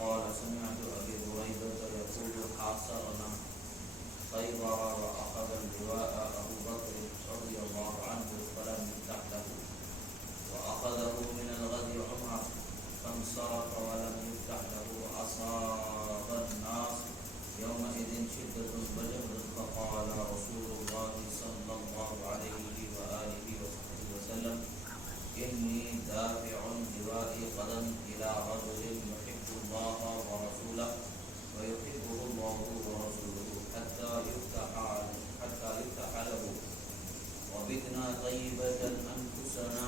قال سمعت أبي هريرة يقول حاصرنا خيبر وأخذ اللواء أبو بكر رضي الله عنه فلم يفتح له وأخذه من الغد عمر فانصرف ولم يفتح له. أصاب الناس يومئذ شدة وجهد فقال رسول الله صلى الله عليه وآله وصحبه وسلم إني دافع لوائي غدا إلى رجل يحب الله ورسوله ويحبه الله ورسوله حتى يفتح له وبتنا طيبة أنفسنا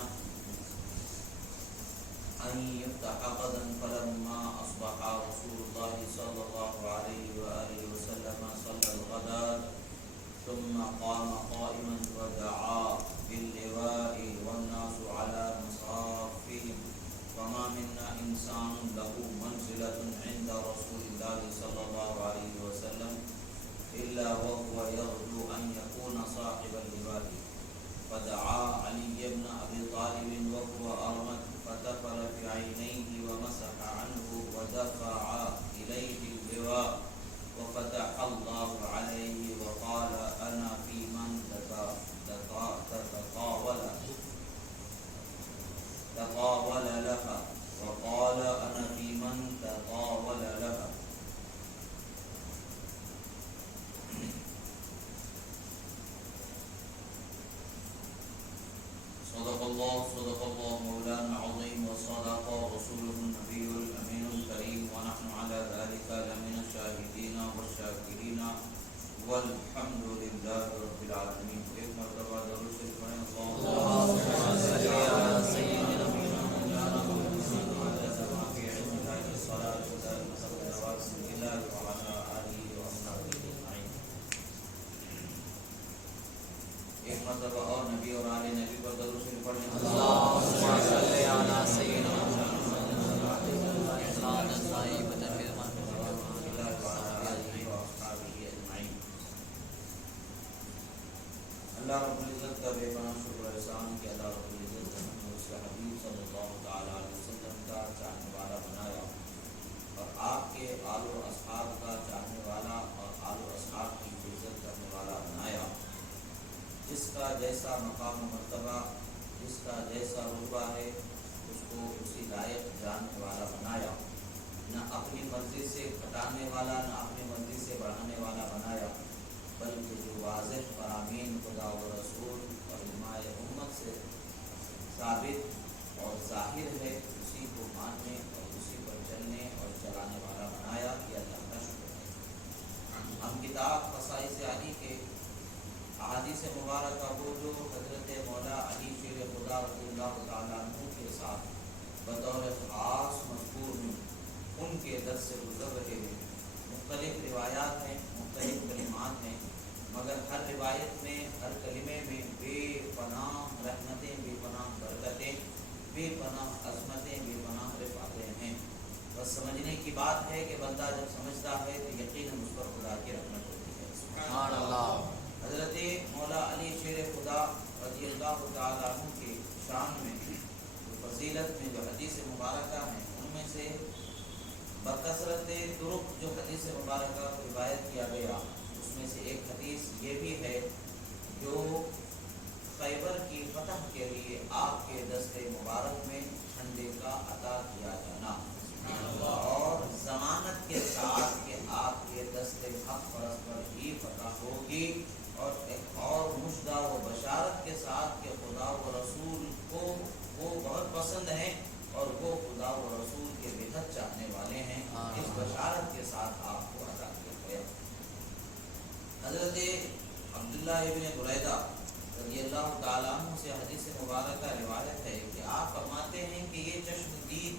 أن يفتح غدا. فلما أصبح رسول الله صلى الله عليه وآله وسلم صلى الغداة ثم قام قائما ودعا باللواء والناس على مصافهم فما منا إنسان له منزلة عند رسول الله صلى الله عليه وسلم إلا وهو يرجو أن يكون صاحب اللواء. فدعا علي بن أبي طالب وهو أرمد فتفل في عينيه ومسح عنه ودفع إليه اللواء وفتح الله عليه وقال أنا في من تطاول لها وقال أنا في من تطاول لها. صدق الله مولانا العظيم وصدق رسوله النبي الأمين الكريم ونحن على ذلك لمن الشاهدين والشاكرين والحمد لله رب العالمين. ایک مرتبہ درود شریف پڑھیں. اللهم صل على سيدنا مولانا محمد وعلى آله الصلاة والسلام وعلى آله وصحبه أجمعين. ایک مرتبہ اور نبی اور آل نبی پر درود شریف پڑھیں. اللهم صل على سيدنا محمد وعلى آله الطيبين اللہ رب العزت کا بے پناہ شکر احسان کہ اللہ رب العزت نے ہمیں اس کے حبیب صلی اللہ تعالیٰ علیہ وسلم کا چاہنے والا بنایا اور آپ کے آل و اصحاب کا چاہنے والا اور آل و اصحاب کی عزت کرنے والا بنایا. جس کا جیسا مقام و مرتبہ جس کا جیسا رتبہ ہے اس کو اسی لائق جاننے والا بنایا. نہ اپنی مرضی سے گھٹانے والا نہ اپنی مرضی سے بڑھانے والا بنایا بلکہ جو واضح فرامین خدا و رسول اور علماء امت سے ثابت اور ظاہر ہے اسی کو ماننے اور اسی پر چلنے اور چلانے والا بنایا. یہ اللہ کا شکر ہے. ہم کتاب خصائص علی کے احادیث مبارکہ وہ جو حضرت مولا علی شیر خدا رضی اللہ تعالیٰ عنہ کے ساتھ بطور خاص مذکور ہیں ان کے درس سے گزر رہے ہیں. مختلف روایات ہیں, مختلف کلمات ہیں, مگر ہر روایت میں ہر کلمے میں بے پناہ رحمتیں, بے پناہ برکتیں, بے پناہ عظمتیں, بے پناہ رفعتیں ہیں. بس سمجھنے کی بات ہے کہ بندہ جب سمجھتا ہے تو یقیناً اس پر خدا کی رحمت ہوتی ہے. سبحان اللہ. حضرت مولا علی شیر خدا رضی اللہ تعالیٰ عنہ کی شان میں جو فضیلت میں جو حدیث مبارکہ ہیں ان میں سے بکثرت طرق جو حدیث مبارکہ کو روایت کیا گیا اس میں سے ایک حدیث یہ بھی ہے جو خیبر کی فتح کے لیے آپ کے دست مبارک میں جھنڈے کا عطا کیا جانا اور ضمانت کے ساتھ کہ آپ کے دست حق پرست پر ہی فتح ہوگی اور ایک اور مژدہ و بشارت کے ساتھ کہ خدا و رسول کو وہ بہت پسند ہیں اور وہ خدا و رسول کے بےحد چاہنے والے ہیں. اس بشارت کے ساتھ آپ کو عطا کیا گیا. حضرت عبداللہ ابن بریدہ رضی اللہ تعالیٰ عنہ سے حدیث مبارکہ روایت ہے کہ آپ فرماتے ہیں کہ یہ چشم دید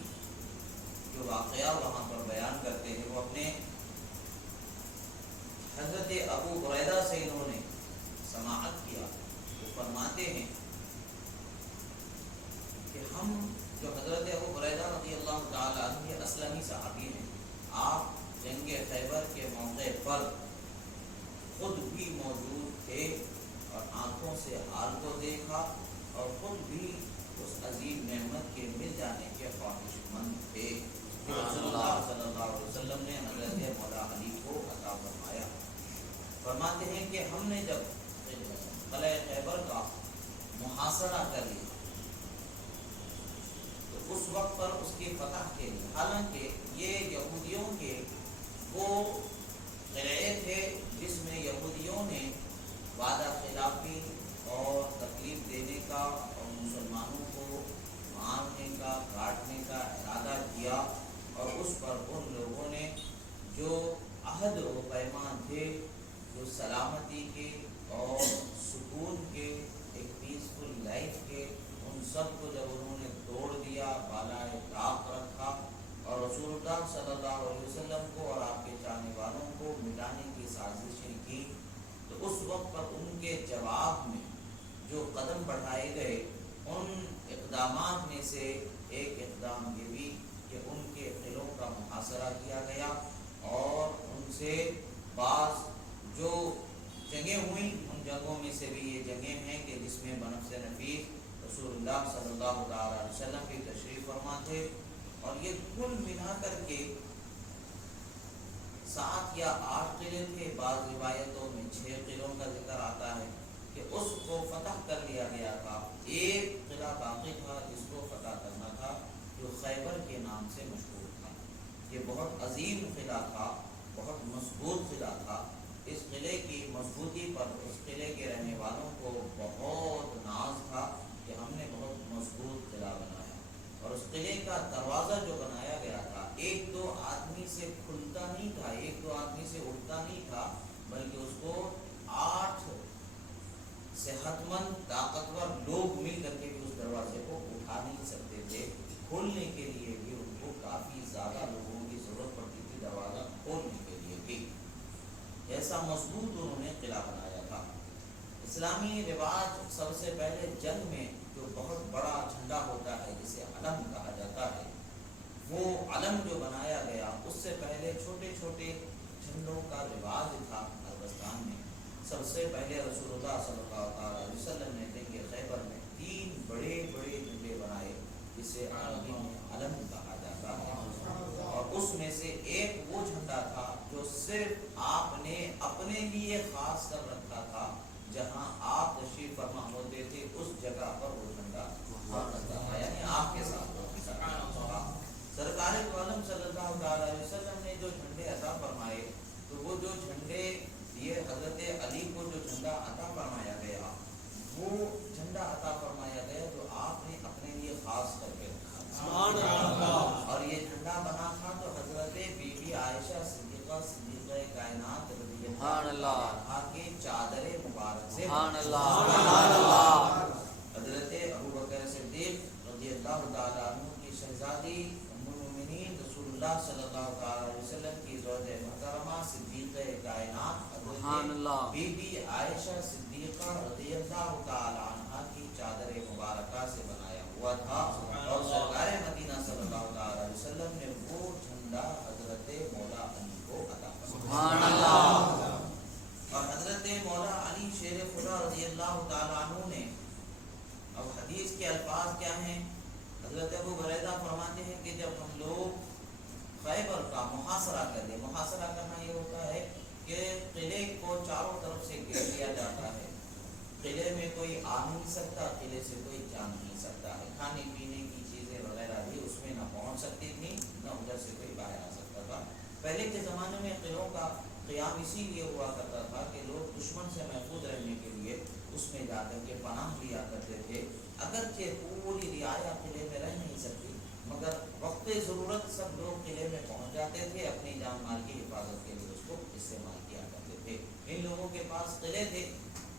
جو واقعہ وہاں پر بیان کرتے ہیں وہ اپنے حضرت ابو بریدہ سے انہوں نے سماعت کیا. وہ فرماتے ہیں کہ ہم جو حضرت ابو بریدہ رضی اللہ تعالیٰ عنہ کے اسلمی صحابی ہیں, آپ جنگ خیبر کے موقع پر خود بھی موجود تھے اور آنکھوں سے حال کو دیکھا اور خود بھی اس عظیم نعمت کے مل جانے کے خواہش مند تھے. رسول اللہ صلی اللہ فرماتے ہیں کہ ہم نے جب قلعہ خیبر کا محاصرہ کر لیا تو اس وقت پر اس کی فتح کے لیے، حالانکہ یہ یہودیوں کے وہ قلعے تھے جس میں یہودیوں نے وعدہ خلافی اور تکلیف دینے کا اور مسلمانوں کو مارنے کا کاٹنے کا ارادہ کیا، اور اس پر ان لوگوں نے جو عہد و پیمان تھے، جو سلامتی کے اور سکون کے، ایک پیسفل لائف کے، ان سب کو جب انہوں نے توڑ دیا، بالائے طاق رکھا اور رسول اللہ صلی اللہ علیہ وسلم کو اور آپ کے چاہنے والوں کو مٹانے کی سازشیں کی، تو اس وقت پر ان کے جواب میں جو قدم بڑھائے گئے، ان اقدامات میں سے ایک اقدام یہ بھی کہ ان کے قلعوں کا محاصرہ کیا گیا، اور ان سے بعض جو جنگیں ہوئیں ان جنگوں میں سے بھی یہ جنگیں ہیں کہ جس میں بنفس نفیس رسول اللہ صلی اللہ علیہ وسلم کی تشریف فرما تھے، اور یہ کل ملا کر کے 7 یا 8 قلعے تھے، بعض روایتوں میں 6 قلعوں کا ذکر آتا ہے کہ اس کو فتح کر لیا گیا تھا۔ ایک قلعہ باقی تھا جس کو فتح کرنا تھا، جو خیبر کے نام سے مشہور تھا۔ یہ بہت عظیم قلعہ تھا، بہت مضبوط قلعہ تھا۔ اس قلعے کی مضبوطی پر اس قلعے کے رہنے والوں کو بہت ناز تھا کہ ہم نے بہت مضبوط قلعہ بنایا، اور اس قلعے کا دروازہ جو بنایا گیا تھا 1-2 آدمی سے کھلتا نہیں تھا، 1-2 آدمی سے اٹھتا نہیں تھا، بلکہ اس کو 8 صحت مند طاقتور لوگ مل کر کے بھی اس دروازے کو اٹھا نہیں سکتے تھے۔ کھولنے کے لیے بھی ان کو کافی زیادہ لوگوں کی ضرورت پڑتی تھی دروازہ کھولنے کے لیے بھی۔ ایسا مضبوط انہوں نے قلعہ بنایا تھا۔ اسلامی رواج سب سے پہلے جنگ میں جو بہت بڑا جھنڈا ہوتا ہے جسے علم کہا جاتا ہے، وہ علم جو بنایا گیا، اس سے پہلے چھوٹے چھوٹے جھنڈوں کا رواج تھا عربستان میں۔ سب سے پہلے رسول اللہ صلی اللہ علیہ وسلم نے جنگ خیبر میں 3 بڑے بڑے جھنڈے بنائے جسے عربی میں علم کہا جاتا ہے، اور اس میں سے ایک وہ جھنڈا تھا جو صرف آپ نے اپنے لیے خاص کر رکھا تھا، جہاں آپ تشریف فرما ہوتے تھے اس جگہ پر وہ جھنڈا تھا، یعنی آپ کے ساتھ سرکار دو عالم صلی اللہ علیہ وسلم نے جو جھنڈے عطا فرمائے، تو وہ جو جھنڈے یہ حضرت علی کو جو جھنڈا عطا فرمایا گیا، وہ جھنڈا عطا فرمایا گیا جو آپ نے اپنے لیے خاص کر کے رکھا، اور یہ جھنڈا بنا تھا تو حضرت بی بی عائشہ صدیقہ کائنات رضی اللہ عنہا کے چادر مبارک سے، حضرت ابوبکر صدیق رضی اللہ تعالیٰ عنہ کی شہزادی ام المؤمنین رسول اللہ صلی اللہ علیہ وسلم کی زوج محترمہ صدیقہ کائنات حضرت بی بی عائشہ صدیقہ رضی اللہ تعالیٰ عنہا کی چادر مبارکہ سے بنایا ہوا تھا، اور سرکار مدینہ صلی اللہ علیہ وسلم نے وہ جھنڈا حضرت مولا علی کو عطا فرمایا، اور حضرت مولا علی شیر خدا رضی اللہ تعالیٰ عنہ نے، اب حدیث کے الفاظ کیا ہیں، حضرت ابو بریدہ فرماتے ہیں کہ جب ہم لوگ خیبر کا محاصرہ کر لیں، محاصرہ کرنا یہ ہوتا ہے کہ قلعے کو چاروں طرف سے گھیر لیا جاتا ہے، قلعے میں کوئی آ نہیں سکتا، قلعے سے کوئی جا نہیں سکتا ہے، کھانے پینے کی چیزیں وغیرہ بھی اس میں نہ پہنچ سکتی تھیں، نہ ادھر سے کوئی باہر آ سکتا تھا۔ پہلے کے زمانے میں قلعوں کا قیام اسی لیے ہوا کرتا تھا کہ لوگ دشمن سے محفوظ رہنے کے لیے اس میں جا کر کے پناہ لیا کرتے تھے، اگرچہ پوری رعایا قلعے میں رہ نہیں سکتی، مگر وقت ضرورت سب لوگ قلعے میں پہنچ جاتے تھے، اپنی جان مال کی حفاظت کے لیے اس کو استعمال کیا کرتے تھے۔ ان لوگوں کے پاس قلعے تھے۔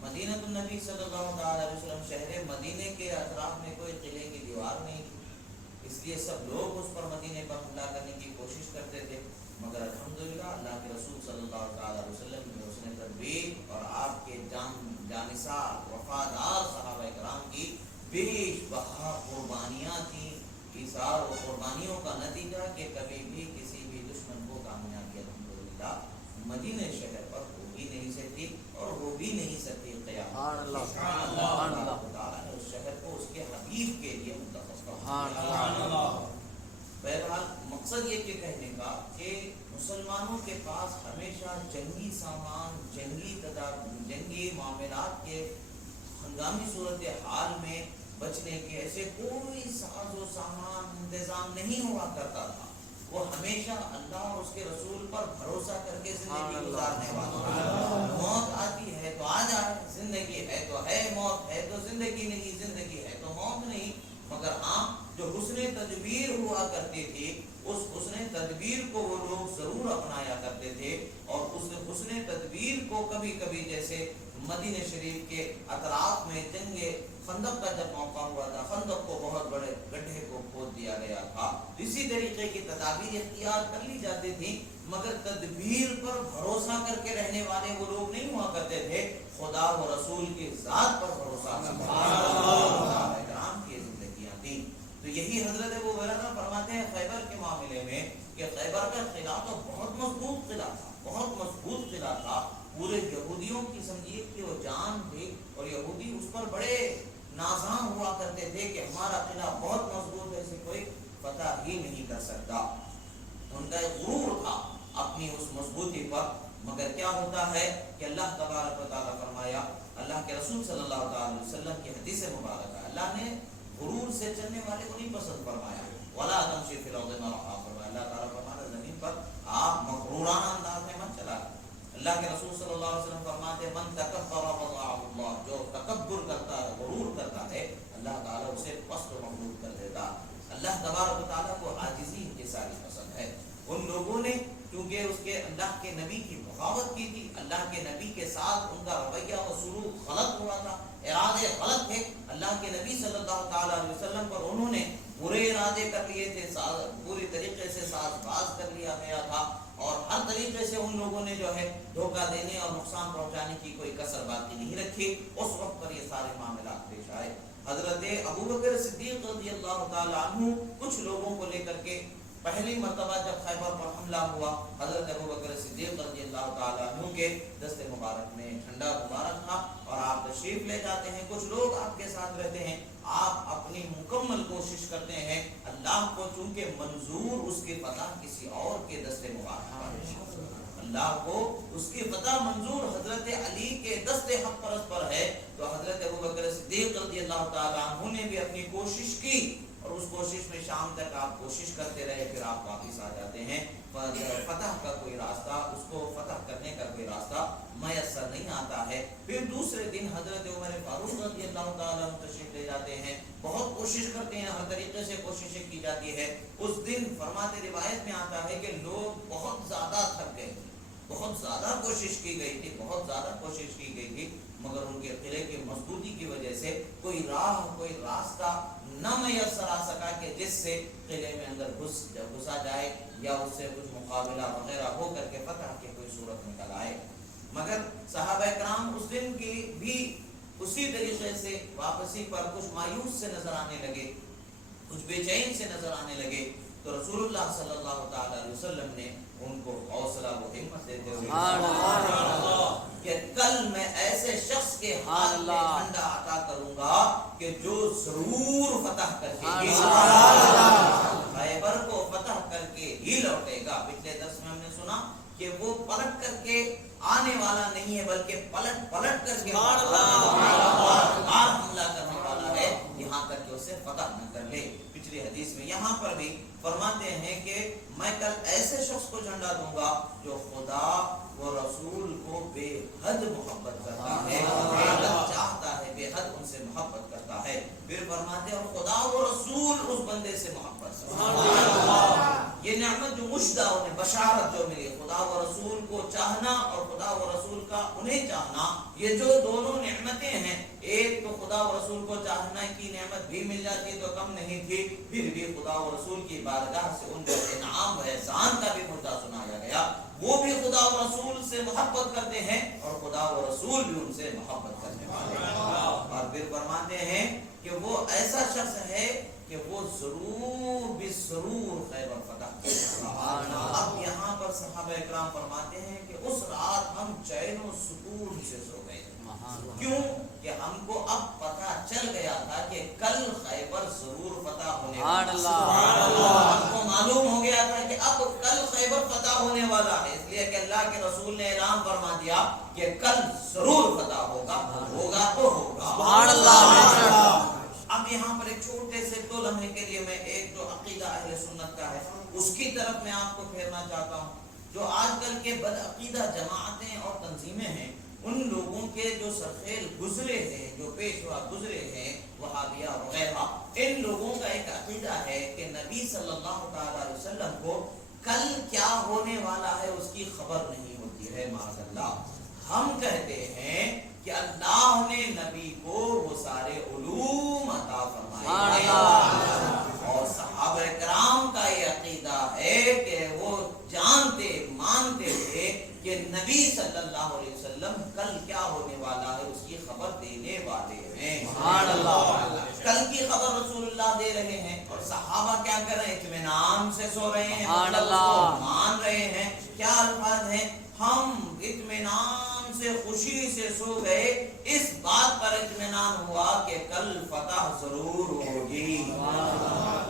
مدینہ النبی صلی اللہ علیہ وسلم شہر مدینے کے اطراف میں کوئی قلعے کی دیوار نہیں تھی، اس لیے سب لوگ اس پر مدینے پر حملہ کرنے کی کوشش کرتے تھے، مگر الحمدللہ اللہ کے رسول صلی اللہ علیہ وسلم نے اس نے تدبیر اور آپ کے جانثار وفادار صحابہ کرام کی بیش بہا قربانیاں تھیں، ایثار و قربانیوں کا نتیجہ کہ کبھی بھی کسی بھی دشمن کو کامیابی الحمدللہ مدینہ شہر پر ہو ہی نہیں سکتی، اور ہو بھی نہیں سکتی قیامت۔ اللہ تعالیٰ نے اس شہر کو اس کے حبیب کے لیے منتخب کیا۔ بہرحال مقصد یہ کہ کہنے کا کہ مسلمانوں کے پاس ہمیشہ جنگی سامان، جنگی معاملات کے ہنگامی صورتحال میں بچنے کے ایسے کوئی ساز و سامان انتظام نہیں ہوا کرتا تھا. وہ ہمیشہ اللہ اور اس کے رسول پر بھروسہ کر کے زندگی گزارنے والا. موت آتی ہے تو آ جائے، زندگی ہے تو ہے، موت ہے تو زندگی نہیں، زندگی ہے تو موت نہیں. مگر ہاں جو حسن تدبیر ہوا کرتی تھی، اس حسن تدبیر کو وہ لوگ ضرور اپنایا کرتے تھے. اور اس حسن تدبیر کو کبھی کبھی جیسے مدینہ شریف کے اطراف میں جنگ خندق کا جب موقع ہوا تھا، خندق کو بہت بڑے گڈھے کو کھود دیا گیا تھا، اسی طریقے کی تدابیر اختیار کر لی جاتی تھی. مگر تدبیر پر بھروسہ کر کے رہنے والے وہ لوگ نہیں ہوا کرتے تھے، خدا و رسول کی ذات پر بھروسہ کرام کی زندگیاں تھیں. تو یہی حضرت ابو ہریرہ فرماتے ہیں خیبر کے معاملے میں کہ خیبر کا قلعہ تو بہت مضبوط قلعہ تھا، بہت مضبوط قلعہ تھا. پورے یہودیوں کی سمجھیے کہ وہ جان تھی، اور یہودی اس پر بڑے نازاں ہوا کرتے تھے کہ ہمارا قلعہ بہت مضبوط ہے، اسے کوئی فتح ہی نہیں کر سکتا. ان کا ایک غرور تھا اپنی اس مضبوطی پر. مگر کیا ہوتا ہے کہ اللہ تبارک و تعالیٰ فرمایا، اللہ کے رسول صلی اللہ تعالی وسلم کی حدیث مبارکہ، اللہ نے غرور سے چلنے والے کو نہیں پسند فرمایا. ولا تمشي في الارض مرحا، فرمایا اللہ تعالیٰ فرماتا زمین پر آپ مغرورانہ انداز میں مت چلا. اللہ کے رسول صلی اللہ علیہ وسلم فرماتے من تکبر وضعه اللہ، جو تکبر کرتا ہے، غرور کرتا ہے، اللہ تعالیٰ اسے پست و مغرور کر دیتا. اللہ تبارک و تعالیٰ کو عاجزی کی ساری پسند ہے. ان لوگوں نے کیونکہ اس کے اللہ کے نبی کی بغاوت کی تھی، اللہ کے نبی کے ساتھ ان کا رویہ و سلوک غلط ہوا تھا، ارادے غلط تھے. اللہ کے نبی صلی اللہ تعالیٰ علیہ وسلم پر انہوں نے برے ارادے کر لیے تھے، پوری طریقے سے ساز باز کر لیا گیا تھا، اور ہر طریقے سے ان لوگوں نے جو ہے دھوکہ دینے اور نقصان پہنچانے کی کوئی کسر باقی نہیں رکھی. اس وقت پر یہ سارے معاملات پیش آئے. حضرت ابوبکر صدیق رضی اللہ تعالیٰ عنہ کچھ لوگوں کو لے کر کے پہلی مرتبہ جب خیبر پر حملہ ہوا، حضرت ابوبکر صدیق رضی اللہ تعالیٰ عنہ کے دست مبارک میں جھنڈا مبارک تھا، اور آپ تشریف لے جاتے ہیں. کچھ لوگ آپ کے ساتھ رہتے ہیں، آپ اپنی مکمل کوشش کرتے ہیں. اللہ کو چونکہ منظور اس کی فتح کسی اور کے دست مبارک پر، اللہ کو اس کی فتح منظور حضرت علی کے دست حق پرست پر ہے. تو حضرت ابوبکر صدیق رضی اللہ تعالیٰ عنہ نے بھی اپنی کوشش کی، اور اس کوشش میں شام تک آپ کوشش کرتے رہے، پھر آپ واپس آ جاتے ہیں. فتح کا کوئی راستہ، اس کو فتح کرنے کا کوئی راستہ میسر نہیں آتا ہے. پھر دوسرے دن حضرت عمر فاروق رضی اللہ تعالیٰ عنہ تشریف لے جاتے ہیں، بہت کوشش کرتے ہیں، ہر طریقے سے کوششیں کی جاتی ہے. اس دن فرماتے روایت میں آتا ہے کہ لوگ بہت زیادہ تھک گئے، بہت زیادہ کوشش کی گئی تھی، بہت زیادہ کوشش کی گئی تھی، مگر ان کے قلعے کی مضبوطی کی وجہ سے کوئی راہ، کوئی راستہ نہ میسر آ سکا کہ جس سے قلعے میں اندر گھسا جائے یا اس سے کچھ مقابلہ وغیرہ ہو کر کے فتح کی کوئی صورت نکل آئے. مگر صحابہ کرام اس دن کی بھی اسی طریقے سے واپسی پر کچھ مایوس سے نظر آنے لگے، کچھ بے چین سے نظر آنے لگے. تو رسول اللہ صلی اللہ تعالی علیہ وسلم نے ان کو حوصلہ و ہمت دیتے ہوئے کہ کل میں ایسے شخص کے ہاتھ میں جھنڈا عطا کروں گا کہ جو ضرور فتح کر کے خیبر کو فتح کر کے ہی لوٹے گا. پچھلے درس میں ہم نے سنا کہ وہ پلٹ کر کے آنے والا نہیں ہے، بلکہ پلٹ کر کے حملہ کرنے والا ہے، یہاں تک کہ اسے فتح نہ کر لے. پچھلی حدیث میں یہاں پر بھی فرماتے ہیں کہ میں کل ایسے شخص کو جھنڈا دوں گا جو خدا و رسول کو بے حد محبت کرتا ہے، بے حد چاہتا ہے، بے حد ان سے محبت کرتا ہے. پھر فرماتے ہیں اور خدا و رسول اس بندے سے محبت کرتا. یہ نعمت جو مشدہ انہیں بشارت جو ملی، خدا و رسول کو چاہنا اور خدا و رسول کا انہیں چاہنا، یہ جو دونوں نعمتیں ہیں، ایک تو خدا و رسول کو چاہنا کی نعمت بھی مل جاتی تو کم نہیں تھی، پھر بھی خدا و رسول کی بارگاہ سے ان کو انعام و احسان کا بھی مدعا سنایا گیا. وہ بھی خدا و رسول سے محبت کرتے ہیں اور خدا و رسول بھی ان سے محبت کرنے والے ہیں. اور پھر فرماتے ہیں کہ وہ ایسا شخص ہے کہ وہ ضرور بھی ضرور خیبر فتح کرے گا. اب یہاں پر صحابہ اکرام فرماتے ہیں کہ اس رات ہم چین و سکون سے سو گئے. کیوں کہ ہم کو اب پتہ چل گیا تھا کہ کل خیبر ضرور فتح ہونے والا ہے، ہم کو معلوم ہو گیا تھا کہ اب کل خیبر فتح ہونے والا ہے، اس لیے کہ اللہ کے رسول نے اعلان فرما دیا کہ کل ضرور فتح ہوگا، ہوگا تو ہوگا۔ سبحان اللہ۔ اب یہاں پر ایک چھوٹے سے 2 لمحے کے لیے میں ایک جو عقیدہ اہل سنت کا ہے اس کی طرف میں آپ کو پھیرنا چاہتا ہوں۔ جو آج کل کے بد عقیدہ جماعتیں اور تنظیمیں ہیں، ان لوگوں کے جو سرخیل گزرے ہیں، جو پیشوا گزرے ہیں، وہابیہ وغیرہ، ان لوگوں کا ایک عقیدہ ہے کہ نبی صلی اللہ تعالی علیہ وسلم کو کل کیا ہونے والا ہے اس کی خبر نہیں ہوتی ہے، معاذ اللہ۔ ہم کہتے ہیں کہ اللہ نے نبی کو وہ سارے علوم عطا فرمائے اور صحابہ کرام کا یہ عقیدہ ہے کہ وہ جانتے مانتے تھے کہ نبی صلی اللہ علیہ وسلم کل کیا ہونے والا ہے اس کی خبر دینے والے ہیں۔ سبحان اللہ۔ کل کی خبر رسول اللہ دے رہے ہیں اور صحابہ کیا کر رہے ہیں؟ اطمینان سے سو رہے ہیں، مان رہے ہیں۔ کیا الفاظ ہیں؟ ہم اطمینان سے خوشی سے سو گئے، اس بات پر اطمینان ہوا کہ کل فتح ضرور ہوگی،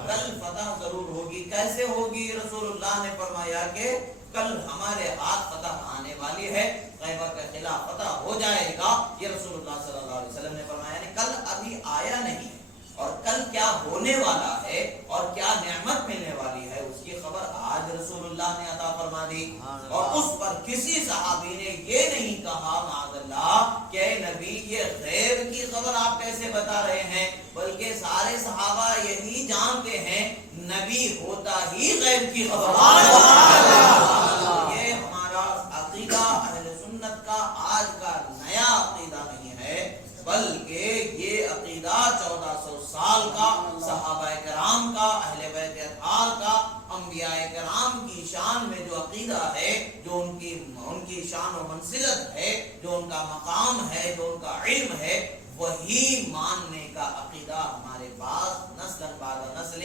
کل فتح ضرور ہوگی۔ کیسے ہوگی؟ رسول اللہ نے فرمایا کہ کل ہمارے ہاتھ فتح آنے والی ہے، خیبر کا قلعہ فتح ہو جائے گا، یہ رسول اللہ صلی اللہ علیہ وسلم نے فرمایا۔ یعنی کل ابھی آیا نہیں اور کل کیا ہونے والا ہے اور کیا نعمت ملنے والی ہے اس کی خبر آج رسول اللہ نے عطا فرما دی۔ اور اس پر کسی صحابی نے یہ نہیں کہا معاذ اللہ کہ اے نبی یہ غیب کی خبر آپ کیسے بتا رہے ہیں، بلکہ سارے صحابہ یہی جانتے ہیں نبی ہوتا ہی غیب کی خبر۔ یہ ہمارا عقیدہ اہل سنت کا آج کا نیا عقیدہ نہیں ہے، بلکہ یہ عقیدہ 1400 سال کا صحابہ کرام کا، اہل بیت اطہار کا، انبیاء کرام کی شان میں جو عقیدہ ہے، جو ان کی شان و منزلت ہے، جو ان کا مقام ہے، جو ان کا علم ہے، وہی ماننے کا عقیدہ ہمارے پاس نسل بعد نسل،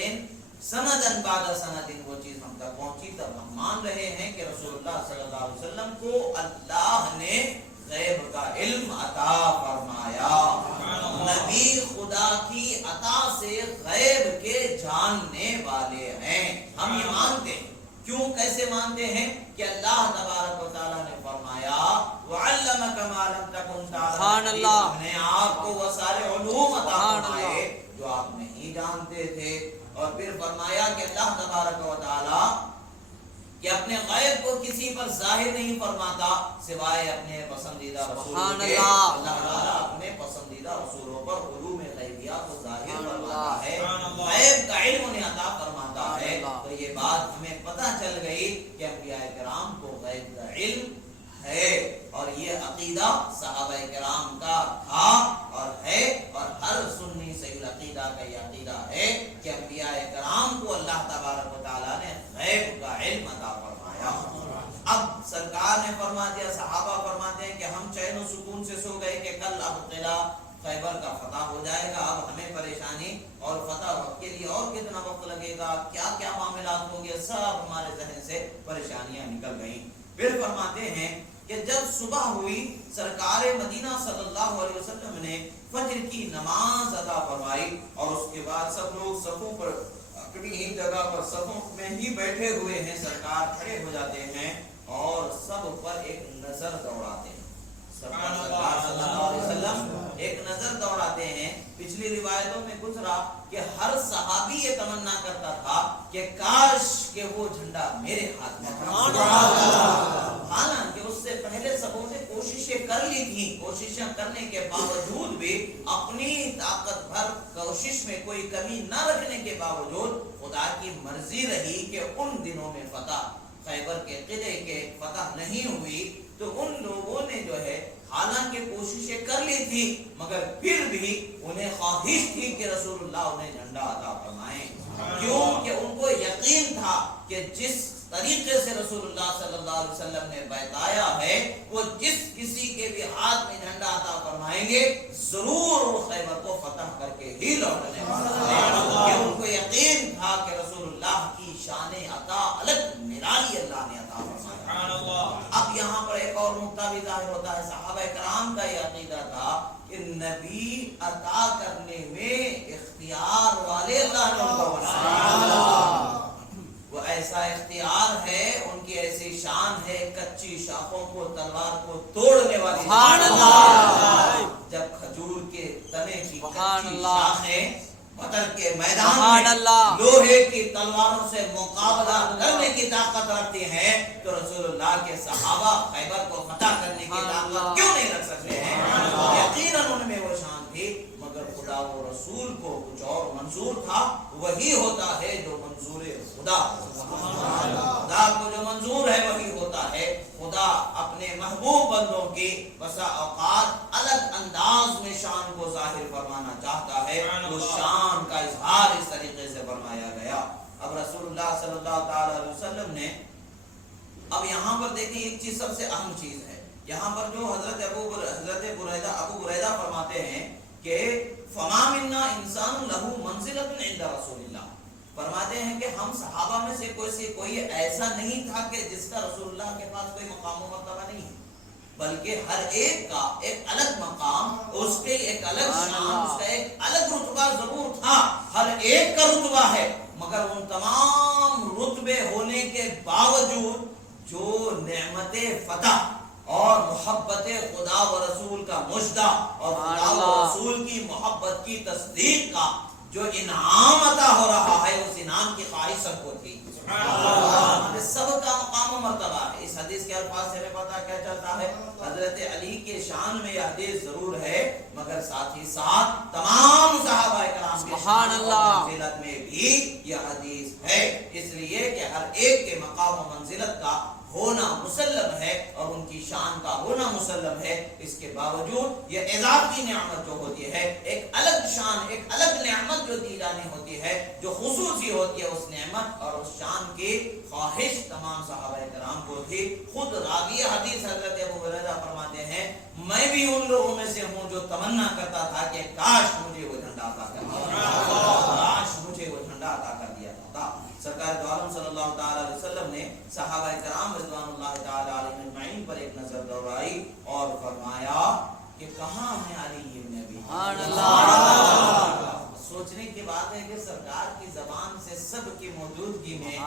سندن بعد سند وہ چیز ہم تک پہنچی، تب ہم مان رہے ہیں کہ رسول اللہ صلی اللہ علیہ وسلم کو اللہ نے غیب کا علم عطا فرمایا۔ نبی خدا کی عطا سے غیب کے جاننے والے ہیں، ہم یہ مانتے ہیں۔ کیوں؟ کیسے مانتے ہیں؟ کہ اللہ تبارک و تعالیٰ نے فرمایا وَعَلَّمَكَ مَا لَمْ تَكُنْ تَعْلَمُ، ہم نے آپ کو وہ سارے علوم عطا فرمائے جو آپ نہیں جانتے تھے۔ اور پھر فرمایا کہ اللہ تبارک و تعالیٰ کہ اپنے غیب کو کسی پر ظاہر نہیں فرماتا سوائے اپنے پسندیدہ رسولوں کے۔ اللہ تعالیٰ اپنے پسندیدہ رسولوں پر علوم غیبیہ کو ظاہر فرماتا ہے، غیب کا علم انہیں عطا فرماتا ہے۔ تو یہ بات ہمیں پتہ چل گئی کہ انبیاء کرام کو غیب کا علم ہے، اور یہ عقیدہ صحابہ کرام کا تھا اور ہے، اور ہر سنی صحیح عقیدہ کا یہ عقیدہ ہے کہ انبیاء کرام کو اللہ تبارک و تعالیٰ نے غیب کا علم عطا فرمایا۔ اب سرکار نے فرما دیا، صحابہ فرماتے ہیں کہ ہم چین و سکون سے سو گئے کہ کل اب قلعہ خیبر کا فتح ہو جائے گا، اب ہمیں پریشانی اور فتح کے لیے اور کتنا وقت لگے گا، کیا کیا معاملات ہوں گے، سب ہمارے ذہن سے پریشانیاں نکل گئیں۔ پھر فرماتے ہیں کہ جب صبح ہوئی، سرکار مدینہ صلی اللہ علیہ وسلم نے فجر کی نماز ادا فرمائی، اور اس کے بعد سب لوگ صفوں پر اپنی ہی جگہ پر صفوں میں ہی بیٹھے ہوئے ہیں، سرکار کھڑے ہو جاتے ہیں اور سب پر ایک نظر دوڑاتے ہیں۔ سرکار صلی اللہ علیہ وسلم ایک نظر دوڑاتے ہیں۔ پچھلی روایتوں میں گزرا کہ ہر صحابی یہ تمنا کرتا تھا کہ کاش کہ وہ جھنڈا میرے ہاتھ میں ہو۔ حالانکہ اس سے پہلے سبوں نے کوششیں کر لی تھی، کوششیں کرنے کے باوجود بھی اپنی طاقت بھر کوشش میں کوئی کمی نہ رکھنے کے باوجود خدا کی مرضی رہی کہ ان دنوں میں فتح خیبر کے قلعے کے فتح نہیں ہوئی۔ تو ان لوگوں نے جو ہے حالانکہ کوششیں کر لی تھی، مگر پھر بھی انہیں خواہش تھی کہ رسول اللہ انہیں جھنڈا عطا فرمائیں، کیونکہ ان کو یقین تھا کہ جس طریقے سے رسول اللہ صلی اللہ علیہ وسلم نے بتایا ہے، وہ جس کسی کے بھی ہاتھ میں جھنڈا عطا فرمائیں گے ضرور وہ خیبر کو فتح کر کے ہی لوٹنے والا ہے۔ کہ ان کو یقین تھا کہ رسول اللہ کی شان عطا الگ نرالی اللہ نے عطا فرمایا۔ اب یہاں پر ایک اور نقطہ بھی بھی ظاہر ہوتا ہے صحابہ کرام کا یہ عقیدہ تھا کہ نبی عطا کرنے میں اختیار والے اللہ نے ان کو بنایا. وہ ایسا اختیار ہے، ان کی ایسی شان ہے، کچی شاخوں کو تلوار کو توڑنے والی. سبحان اللہ. جب کھجور کے تنے کی کچی شاخیں بدر کے میدان میں لوہے کی تلواروں سے مقابلہ کرنے کی طاقت رکھتی ہیں تو رسول اللہ کے صحابہ خیبر کو فتح کرنے کی طاقت کیوں نہیں رکھ سکتے ہیں؟ یقیناً ان میں وہ شان تھی، مگر خدا و رسول کو کچھ اور منظور تھا. وہی ہوتا ہے جو منظور خدا. خدا کو جو منظور ہے وہی ہوتا ہے. خدا اپنے محبوب بندوں کی بسا اوقات الگ انداز میں شان کو ظاہر فرمانا چاہتا ہے. وہ شان کا اظہار اس طریقے سے فرمایا گیا. اب رسول اللہ صلی اللہ تعالی علیہ وسلم نے اب یہاں پر دیکھیں ایک چیز سب سے اہم چیز ہے. یہاں پر جو حضرت ابو بریدہ فرماتے ہیں کہ فما منا انسان لہو منزلۃ عند رسول اللہ. فرماتے ہیں کہ ہم صحابہ میں سے کوئی ایسا نہیں تھا کہ جس کا رسول اللہ کے پاس کوئی مقام و مرتبہ نہیں ہے، بلکہ ہر ایک کا ایک الگ مقام، اس کے ایک الگ شان، اس کا ایک الگ رتبہ ضرور تھا. ہر ایک کا رتبہ ہے، مگر ان تمام رتبے ہونے کے باوجود جو نعمت فتح اور محبت خدا و رسول کا مژدہ اور خدا و رسول کی محبت کی تصدیق کا جو انعام عطا ہو رہا ہے، اس انعام کی خواہش سب کو تھی. سب کا مقام و مرتبہ ہے. اس حدیث کے الفاظ سے پتہ کیا چلتا ہے؟ حضرت علی کے شان میں یہ حدیث ضرور ہے، مگر ساتھ ہی ساتھ تمام صحابہ کرام کے شان و منزلت میں بھی یہ حدیث ہے. اس لیے کہ ہر ایک کے مقام و منزلت کا ہونا مسلم ہے اور ان کی شان کا ہونا مسلم ہے. اس کے باوجود یہ اضافی نعمت جو ہوتی ہے، ایک الگ شان، ایک الگ نعمت جو دی جانی ہوتی ہے، جو خصوصی ہوتی ہے، اس نعمت اور اس شان کی خواہش تمام صحابہ کرام کو تھی. خود راوی حدیث حضرت ابو ہریرہ فرماتے ہیں میں بھی ان لوگوں میں سے ہوں جو تمنا کرتا تھا کہ کاش مجھے وہ جھنڈا عطا کر دیا، کاش مجھے وہ جھنڈا عطا کر دیا تھا. سرکار دو عالم صلی اللہ تعالی علیہ وسلم نے صحابہ کرام رضوان اللہ تعالی علیہم اجمعین پر ایک نظر دوڑائی اور فرمایا کہ کہاں ہے علی ابن ابی طالب. سوچنے کی بات ہے کہ سرکار کی زبان سے سب کی موجودگی میں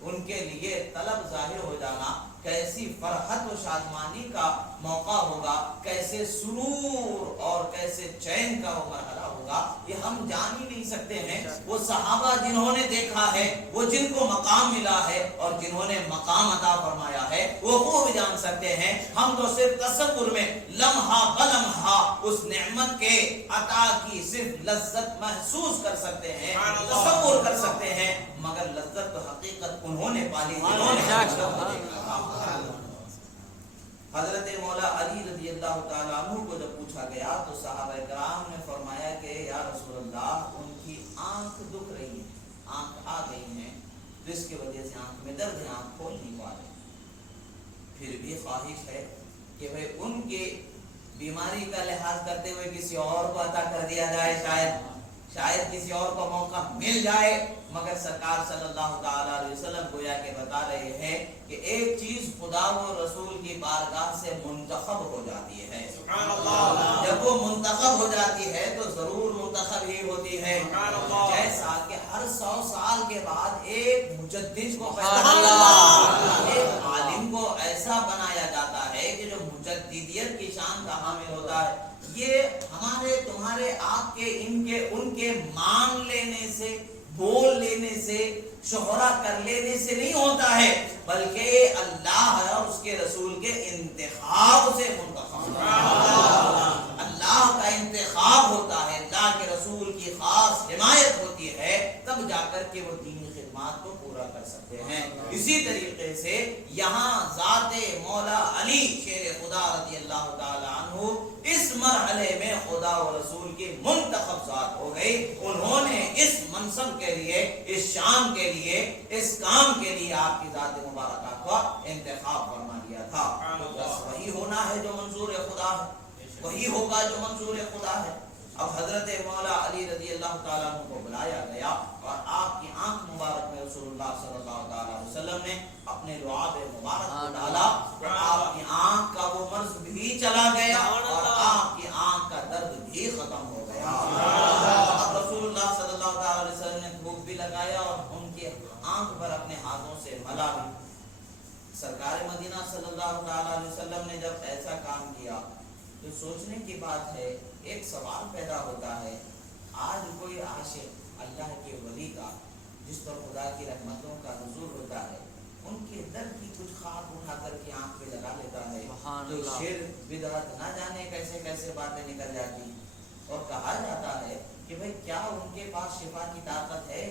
ان کے لیے طلب ظاہر ہو جانا کیسی فرحت و شادمانی کا موقع ہوگا، کیسے سرور اور کیسے چین کا وہ مرحلہ ہوگا، یہ ہم جان ہی نہیں سکتے ہیں. وہ صحابہ جنہوں نے دیکھا ہے، وہ جن کو مقام ملا ہے اور جنہوں نے مقام عطا فرمایا ہے، وہ خوب جان سکتے ہیں. ہم تو صرف تصور میں لمحہ بلمحہ اس نعمت کے عطا کی صرف لذت محسوس کر سکتے ہیں، تصور کر سکتے ہیں، مگر لذت تو حقیقت انہوں نے پالی جنہوں نے حضرت مولا علی رضی اللہ تعالیٰ عنہ کو جب پوچھا گیا تو صحابہ کرام نے فرمایا کہ یا رسول اللہ ان کی آنکھ دکھ رہی ہے، آنکھ آ گئی ہیں، جس کی وجہ سے آنکھ میں درد ہے، آنکھ کھول نہیں پا رہے. پھر بھی خواہش ہے کہ بھئی ان کے بیماری کا لحاظ کرتے ہوئے کسی اور کو عطا کر دیا جائے، شاید کسی اور کو موقع مل جائے. مگر سرکار صلی اللہ تعالی علیہ وسلم گویا کہ بتا رہے ہیں کہ ایک چیز خدا و رسول کی بارگاہ سے منتخب ہو جاتی ہے. جب وہ منتخب ہو جاتی ہے تو ضرور منتخب ہی ہوتی ہے. جیسا کہ ہر 100 سال کے بعد ایک مجدد کو ایک عالم کو ایسا بنایا جاتا ہے کہ جو مجددیت کی شان کا حامل ہوتا ہے. یہ ہمارے تمہارے آپ کے ان کے مان لینے سے، بول لینے سے، شہرہ کر لینے سے نہیں ہوتا ہے، بلکہ اللہ اور اس کے رسول کے انتخاب سے منتخب ہوتا ہے. اللہ کا انتخاب ہوتا ہے، اللہ کے رسول کی خاص حمایت ہوتی ہے، تب جا کر کے وہ دینی خدمات کو پورا کر سکتے ہیں. اسی طریقے سے یہاں ذات مولا علی شیر خدا رضی اللہ تعالی عنہ اس مرحلے میں خدا و رسول کی منتخب ذات ہو گئی. انہوں نے اس منصب کے لیے، اس شان کے لیے، اس کام کے لیے آپ کی ذات مبارکہ کا انتخاب فرما لیا تھا. بس وہی ہونا ہے جو منظور خدا ہے، وہی ہوگا جو منظور خدا ہے. اب حضرت مولا علی رضی اللہ تعالیٰ عنہ کو بلایا گیا اور آپ کی آنکھ مبارک میں رسول اللہ صلی اللہ علیہ وسلم نے اپنے لعاب مبارک کو ڈالا تو آپ کی آنکھ کا وہ مرض بھی چلا گیا اور آپ کی آنکھ کا درد بھی ختم ہو گیا۔ اب رسول اللہ صلی اللہ علیہ وسلم نے دھوپ بھی لگایا اور ان کی آنکھ پر اپنے ہاتھوں سے ملا بھی۔ سرکار مدینہ صلی اللہ علیہ وسلم نے جب ایسا کام کیا تو سوچنے کی بات ہے، ایک سوال پیدا ہوتا ہے، آج کوئی عاشق اللہ کے ولی کا جس پر خدا کی رحمتوں کا نزول ہوتا ہے، ان کے درد کی کچھ خاک اٹھا کر کے آنکھ پہ لگا لیتا ہے تو شرک بدعت نہ جانے کیسے کیسے باتیں نکل جاتی۔ اور کہا جاتا ہے کہ بھئی کیا ان کے پاس شفا کی طاقت ہے؟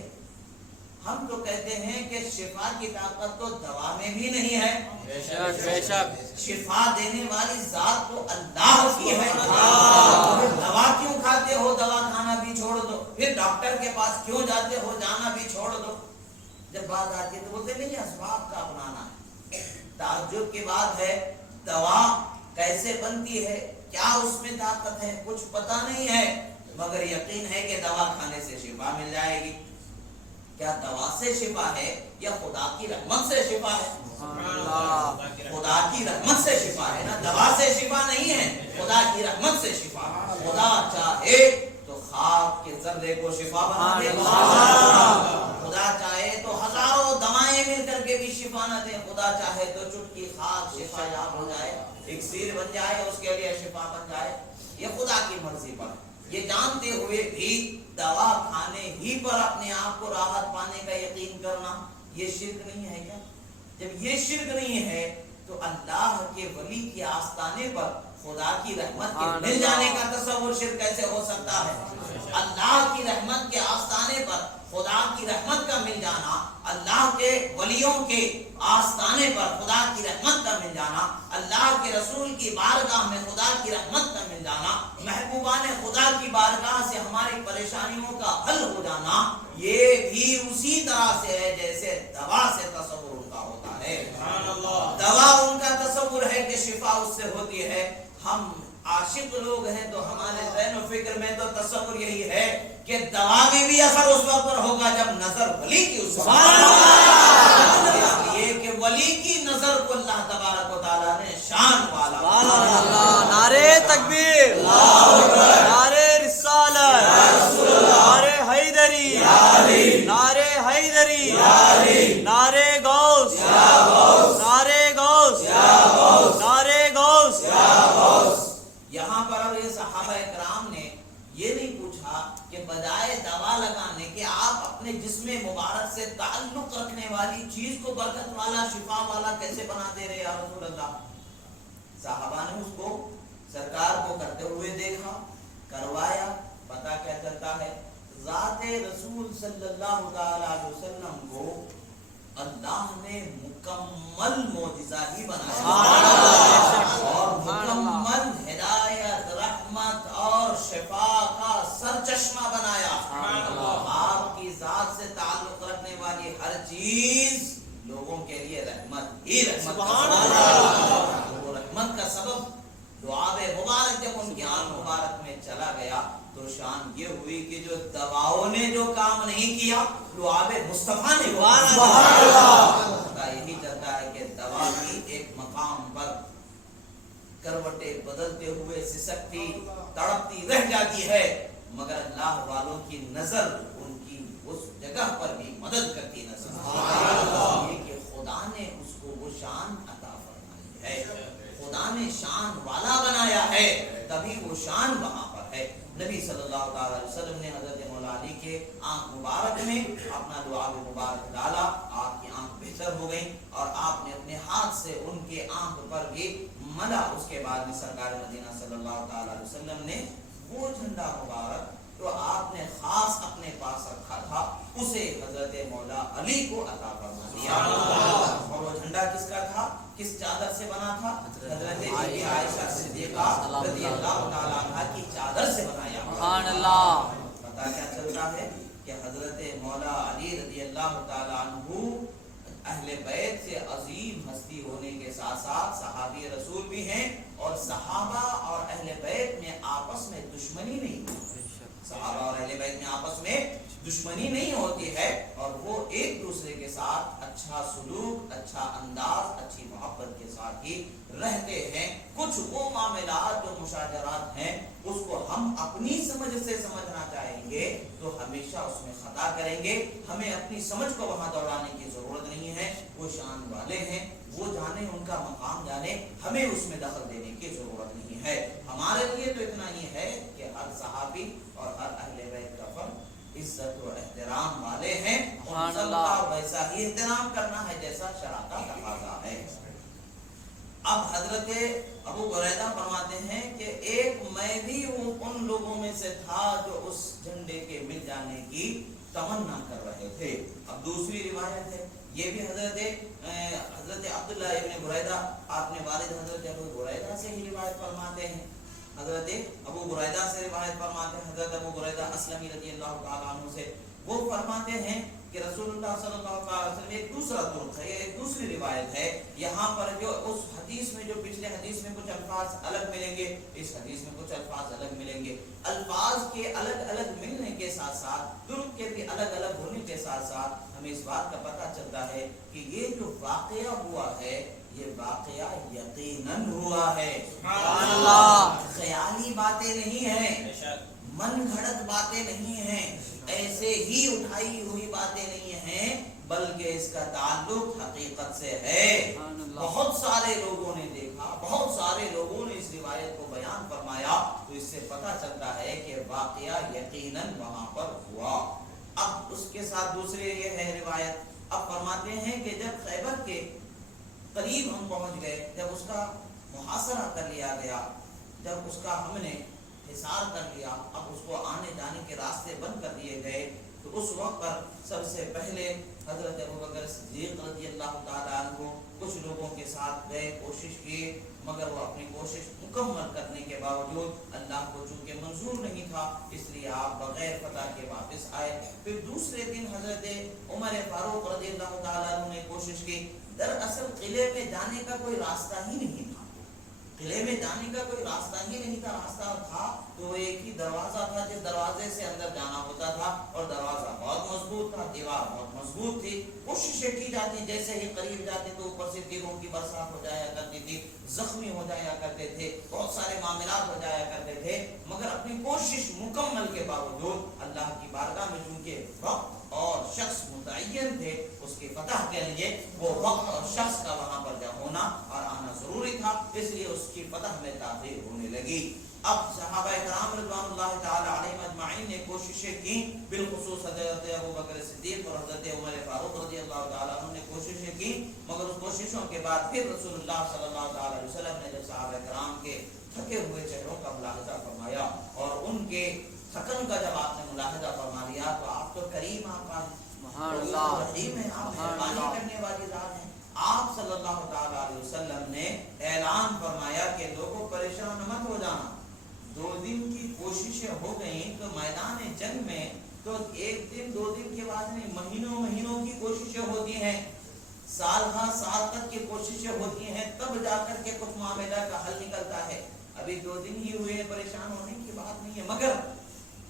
ہم تو کہتے ہیں کہ شفا کی طاقت تو دوا میں بھی نہیں ہے، بے شک بے شک، شفا دینے والی ذات تو اللہ کی ہے۔ دوا کیوں کھاتے ہو؟ دوا کھانا بھی چھوڑ دو، پھر ڈاکٹر کے پاس کیوں جاتے ہو؟ جانا بھی چھوڑ دو۔ جب بات آتی ہے تو بولتے نہیں اسباب کا اپنانا ہے۔ تعجب کی بات ہے، دوا کیسے بنتی ہے، کیا اس میں طاقت ہے، کچھ پتہ نہیں ہے، مگر یقین ہے کہ دوا کھانے سے شفا مل جائے گی۔ کیا دوا سے شفا ہے یا خدا کی رحمت سے شفا ہے؟ خدا کی رحمت سے شفا ہے نا، دوا سے شفا نہیں ہے، خدا کی رحمت سے شفا۔ خدا چاہے تو خاک کے ذرے کو شفا بنا دے، خدا چاہے تو ہزاروں دوائیں مل کر کے بھی شفا نہ دے، خدا چاہے تو چٹکی خاک شفا یاب ہو جائے، اکسیر بن جائے، اس کے لیے شفا بن جائے، یہ خدا کی مرضی پر۔ یہ جانتے ہوئے بھی دوا کھانے ہی پر اپنے آپ کو راحت پانے کا یقین کرنا، یہ شرک نہیں ہے کیا؟ جب یہ شرک نہیں ہے تو اللہ کے ولی کے آستانے پر خدا کی رحمت کے مل جانے کا تصور شرک کیسے ہو سکتا ہے؟ اللہ کی رحمت کے آستانے پر خدا کی رحمت کا مل جانا، اللہ کے ولیوں کے آستانے پر خدا کی رحمت کا مل جانا، اللہ کے رسول کی بارگاہ میں خدا کی رحمت کا مل جانا، محبوبان خدا کی بارگاہ سے ہماری پریشانیوں کا حل ہو جانا، یہ بھی اسی طرح سے ہے جیسے دوا سے تصور ان کا ہوتا ہے۔ دوا ان کا تصور ہے کہ شفا اس سے ہوتی ہے۔ ہم عاشق لوگ ہیں تو ہمارے ذہن و فکر میں تو تصور یہی ہے کہ دوا میں بھی اثر اس وقت پر ہوگا جب نظر ولی کی اس وقت، اس لیے کہ ولی کی نظر کو اللہ تبارک و تعالیٰ نے شان والا۔ نعرے تکبیر، نعرے رسالت، نعرے حیدری، نعرے حیدری، نعرے غوث، نعرے غوث، نعرے غوث۔ یہاں پر اب یہ صحابہ اکرام نے یہ نہیں پوچھا کہ بجائے دوا لگانے کے آپ اپنے جسم مبارک سے تعلق رکھنے والی چیز کو برکت والا شفا والا کیسے بنا دے رہے یا رسول اللہ۔ صحابہ نے اس کو سرکار کو کرتے ہوئے دیکھا، کروایا، پتہ کیا چلتا ہے ذات رسول صلی اللہ علیہ وسلم کو اللہ نے مکمل معجزہ ہی بنایا اور مکمل ہدایت، رحمت اور شفا کا سرچشمہ بنایا۔ آپ کی ذات سے تعلق رکھنے والی ہر چیز لوگوں کے لیے رحمت ہی رحمت کا سبب، وہ رحمت کا سبب لعاب مبارک جب ان کی آنکھ مبارک میں چلا گیا تو شان یہ ہوئی کہ جو دواؤں نے جو کام نہیں کیا لعاب مصطفیٰ نے پتہ یہی چلتا ہے کہ دوا بھی ایک مقام پر کروٹیں بدلتے ہوئے سسکتی تڑپتی رہ جاتی ہے، مگر اللہ والوں کی نظر ان کی اس جگہ پر بھی مدد کرتی نظر آتی ہے کہ خدا نے اس کو وہ شان عطا فرمائی ہے، خدا نے شان والا بنایا ہے، تبھی وہ شان وہاں پر ہے۔ نبی صلی اللہ علیہ وسلم نے حضرت مولا علی کے آنکھ مبارک میں اپنا لعاب مبارک ڈالا، آپ کی آنکھ بہتر ہو گئی اور آپ نے اپنے ہاتھ سے ان کے آنکھ پر بھی ملا۔ اس کے بعد میں سرکار مدینہ صلی اللہ علیہ وسلم نے وہ جھنڈا مبارک جو آپ نے خاص اپنے پاس رکھا تھا اسے حضرت مولا علی کو عطا فرما دیا۔ اور وہ جھنڈا کس کا تھا، کس چادر سے بنا تھا؟ حضرت بی بی عائشہ صدیقہ رضی اللہ تعالیٰ عنہ کی چادر سے بنایا۔ سبحان اللہ۔ پتہ کیا چلتا ہے کہ حضرت مولا علی رضی اللہ تعالیٰ عنہ اہل بیت سے عظیم ہستی ہونے کے ساتھ ساتھ صحابی رسول بھی ہیں، اور صحابہ اور اہل بیت میں آپس میں دشمنی نہیں ہوتی، صحابہ اور اہل بیت میں آپس میں دشمنی نہیں ہوتی ہے، اور وہ ایک دوسرے کے ساتھ اچھا سلوک، اچھا انداز، اچھی محبت کے ساتھ ہی رہتے ہیں۔ کچھ وہ معاملات جو مشاجرات ہیں اس کو ہم اپنی سمجھ سے سمجھنا چاہیں گے تو ہمیشہ اس میں خطا کریں گے، ہمیں اپنی سمجھ کو وہاں دوڑانے کی ضرورت نہیں ہے، وہ شان والے ہیں، وہ جانے، ان کا مقام جانے، ہمیں اس میں دخل دینے کی ضرورت نہیں ہے۔ ہمارے لیے تو اتنا ہی ہے کہ ہر صحابی اور ہر اہل بیت کا فرد عزت و احترام والے ہیں، ان سب کا ویسا ہی احترام کرنا ہے جیسا شرع کا تقاضا ہے۔ اب حضرت ابو بریدہ فرماتے ہیں کہ ایک میں بھی ان لوگوں میں سے تھا جو اس جھنڈے کے مل جانے کی تمنا کر رہے تھے۔ اب دوسری روایت ہے، یہ بھی حضرت عبداللہ ابن بریدہ اپنے والد حضرت ابو بریدہ سے ہی روایت فرماتے ہیں، حضرت ابو بریدہ سے روایت فرماتے ہیں، حضرت ابو بریدہ اسلمی رضی اللہ تعالیٰ عنہ سے، وہ فرماتے ہیں کہ رسول اللہ صلی اللہ علیہ وسلم، ایک دوسرا طرق ہے، ایک دوسری روایت ہے، یہاں پر جو اس حدیث میں، جو پچھلے حدیث میں کچھ الفاظ الگ ملیں گے، اس حدیث میں کچھ الفاظ الگ ملیں گے، الفاظ کے الگ الگ ملنے کے ساتھ ساتھ طرق کے بھی الگ الگ ہونے کے ساتھ ساتھ ہمیں اس بات کا پتہ چلتا ہے کہ یہ جو واقعہ ہوا ہے یہ واقعہ یقیناً ہوا ہے، سبحان اللہ، خیالی باتیں نہیں ہیں، من گھڑت باتیں نہیں ہیں، ایسے ہی اٹھائی ہوئی باتیں نہیں ہیں، بلکہ اس کا تعلق حقیقت سے ہے۔ بہت سارے لوگوں نے دیکھا، بہت سارے لوگوں نے اس روایت کو بیان فرمایا، تو اس سے پتہ چلتا ہے کہ واقعہ یقیناً وہاں پر ہوا۔ اب اس کے ساتھ دوسری یہ ہے روایت، اب فرماتے ہیں کہ جب خیبر کے قریب ہم پہنچ گئے، جب اس کا محاصرہ کر لیا گیا، جب اس کا ہم نے حصار کر لیا، اب اس کو آنے جانے کے راستے بند کر دیے گئے، تو اس وقت پر سب سے پہلے حضرت ابوبکر صدیق رضی اللہ تعالیٰ عنہ کچھ لوگوں کے ساتھ گئے، کوشش کی، مگر وہ اپنی کوشش مکمل کرنے کے باوجود اللہ کو چونکہ منظور نہیں تھا، اس لیے آپ بغیر فتح کے واپس آئے۔ پھر دوسرے دن حضرت عمر فاروق رضی اللہ تعالیٰ عنہ نے کوشش کی، دراصل قلعے میں جانے کا کوئی راستہ ہی نہیں تھا، قلعے میں جانے کا کوئی راستہ ہی نہیں تھا، راستہ تھا تو ایک ہی دروازہ تھا جس دروازے سے اندر جانا ہوتا تھا، اور دروازہ بہت مضبوط تھا، دیوار بہت مضبوط تھی، کوششیں کی جاتی، جیسے ہی قریب جاتے تو اوپر سے تیروں کی برسات ہو جایا کرتی تھی، زخمی ہو جایا کرتے تھے، بہت سارے معاملات ہو جایا کرتے تھے، مگر اپنی کوشش مکمل کے باوجود اللہ کی بارگاہ میں چونکہ وقت اور شخص متعین تھے، اس کی فتح کے لیے وہ وقت اور شخص کا وہاں پر ہونا اور آنا ضروری تھا، اس لیے اس کی فتح میں تاخیر ہونے لگی۔ اب صحابہ کرام رضوان اللہ تعالی علیہم اجمعین نے کوششیں کی، بالخصوص حضرت ابوبکر صدیق اور حضرت عمر فاروق رضی اللہ تعالی عنہ نے کوششیں کی، مگر اس کوششوں کے بعد پھر رسول اللہ صلی اللہ تعالی علیہ وسلم نے جب صحابہ کرام کے تھکے ہوئے چہروں کا ملاحظہ فرمایا اور ان کے تھکن کا جب آپ نے ملاحظہ فرما لیا، تو آپ تو کریم آقا ہیں، رحیم ہیں، آپ مہربانی کرنے والی ذات ہیں، آپ صلی اللہ تعالی علیہ وسلم نے اعلان فرمایا کہ لوگوں پریشان مت ہو جانا، 2 دن کی کوششیں ہو گئیں تو میدان جنگ میں تو 1 دن 2 دن کے بعد نہیں، مہینوں مہینوں کی کوششیں ہوتی ہیں، سال ہر سال تک کی کوششیں ہوتی ہیں، تب جا کر کے کچھ معاملہ کا حل نکلتا ہے، ابھی 2 دن ہی ہوئے، پریشان ہونے کی بات نہیں ہے، مگر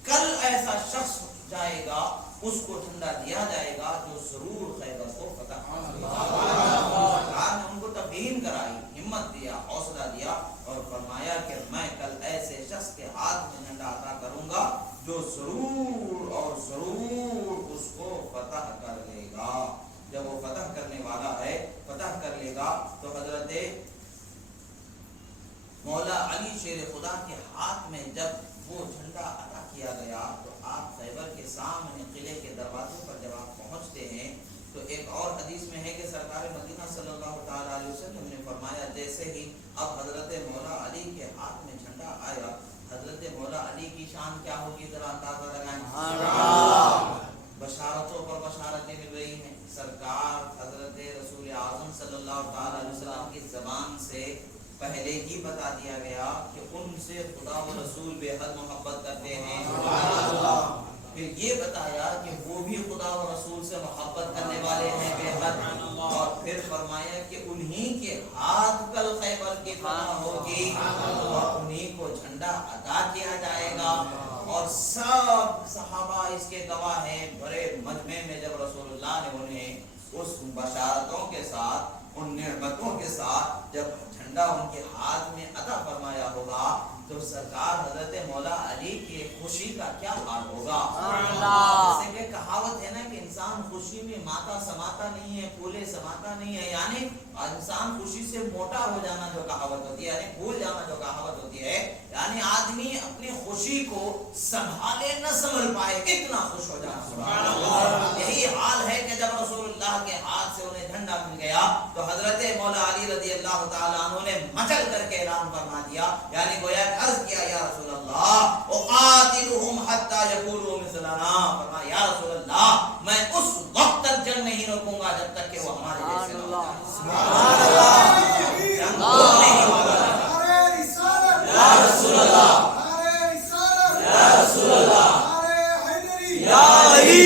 کل ایسا شخص جائے گا، اس کو ٹھنڈا دیا جائے گا جو ضرور خیبر کو فتح سرکار نے ان کو تبیین کرائی، ہمت دیا، حوصلہ دیا اور فرمایا کہ میں کل ایسے شخص کے ہاتھ میں جھنڈا عطا کروں گا جو ضرور اور ضرور اس کو فتح کر لے گا۔ جب وہ فتح کرنے والا ہے، فتح کر لے گا، تو حضرت مولا علی شیر خدا کے ہاتھ میں جب وہ جھنڈا عطا کیا گیا، تو آپ خیبر کے سامنے قلعے کے دروازے پر جب آپ پہنچتے ہیں تو ایک اور حدیث میں ہے کہ سرکار مدینہ صلی اللہ تعالی علیہ وسلم نے فرمایا جیسے ہی اب حضرت مولا علی کے ہاتھ میں جھنڈا آیا، حضرت مولا علی کی شان کیا ہوگی ذرا اندازہ لگائیں، بشارتوں پر بشارتیں مل رہی ہیں، سرکار حضرت رسول اعظم صلی اللہ تعالی علیہ وسلم کی زبان سے پہلے ہی بتا دیا گیا کہ ان سے خدا و رسول بے حد محبت کرتے ہیں، پھر یہ بتایا کہ وہ بھی خدا و رسول سے محبت کرنے والے ہیں بے حد، اور پھر فرمایا کہ انہی کے ہاتھ کل خیبر کی فتح ہوگی اور انہی کو جھنڈا عطا کیا جائے گا. اور سب صحابہ اس کے گواہ ہیں. بڑے مجمع میں جب رسول اللہ نے انہیں اس بشارتوں کے ساتھ ان نعمتوں کے ساتھ جب جھنڈا ان کے ہاتھ میں عطا فرمایا ہوگا تو سرکار حضرت مولا علی کی خوشی کا کیا حال ہوگا. جیسے کہ کہاوت ہے نا کہ انسان خوشی میں ماتا سماتا نہیں ہے, پھولے سماتا نہیں ہے, یعنی انسان خوشی سے موٹا ہو جانا جو کہاوت ہوتی ہے, یعنی بھول جانا جو کہاوت ہوتی ہے, یعنی آدمی اپنی خوشی کو سنبھالے نہ سنبھل پائے اتنا خوش ہو جانا. یہی حال ہے کہ جب رسول اللہ کے ہاتھ سے انہیں جھنڈا مل گیا تو حضرت مولا علی رضی اللہ تعالیٰ عنہ نے مچل کر کے اعلان فرما دیا, یعنی گویا عرض کیا یا رسول اللہ اقاتلہم حتی یقولوا مثلنا, فرمایا یا رسول اللہ میں اس وقت تک جنگ نہیں روکوں گا جب تک کہ وہ ہمارے جیسے نہ ہو جائیں. سبحان اللہ. یا رسول اللہ یا رسول اللہ یا علی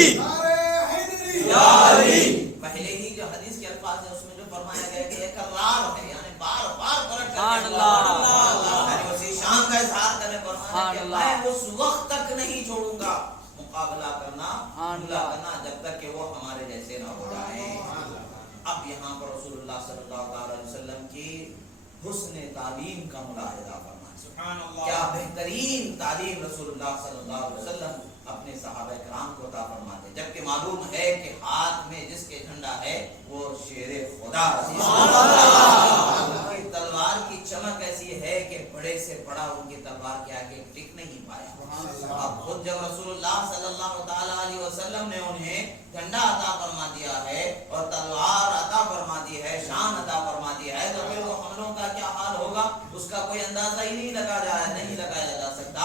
یا علی. پہلے ہی جو حدیث کے الفاظ ہیں اس میں جو فرمایا گیا کہ ایک اقرار ہے, یعنی بار بار پلٹ کر یعنی اسی شان کا اظہار کرنے فرمایا کہ میں اس وقت تک نہیں چھوڑوں گا مقابلہ کرنا حملہ کرنا جب تک کہ وہ ہمارے جیسے نہ ہو جائیں. اب یہاں پر رسول اللہ صلی اللہ علیہ وسلم کی حسن تعلیم کا ملاحظہ فرمائیں. کیا بہترین تعلیم رسول اللہ صلی اللہ علیہ وسلم اپنے صحابہ کرام کو عطا فرماتے, جبکہ معلوم ہے کہ ہاتھ میں جس کے جھنڈا ہے وہ شیر خدا کی تلوار کی چمک ایسی ہے کہ بڑے سے بڑا ان کی تلوار کے آگے ٹک نہیں پایا. اب خود جب رسول اللہ صلی اللہ تعالی علیہ وسلم نے انہیں جھنڈا عطا فرما دیا ہے اور تلوار عطا فرما دی ہے, شان عطا فرما دی ہے, تو پھر وہ حملوں کا کیا حال ہوگا اس کا کوئی اندازہ ہی نہیں لگایا جا سکتا.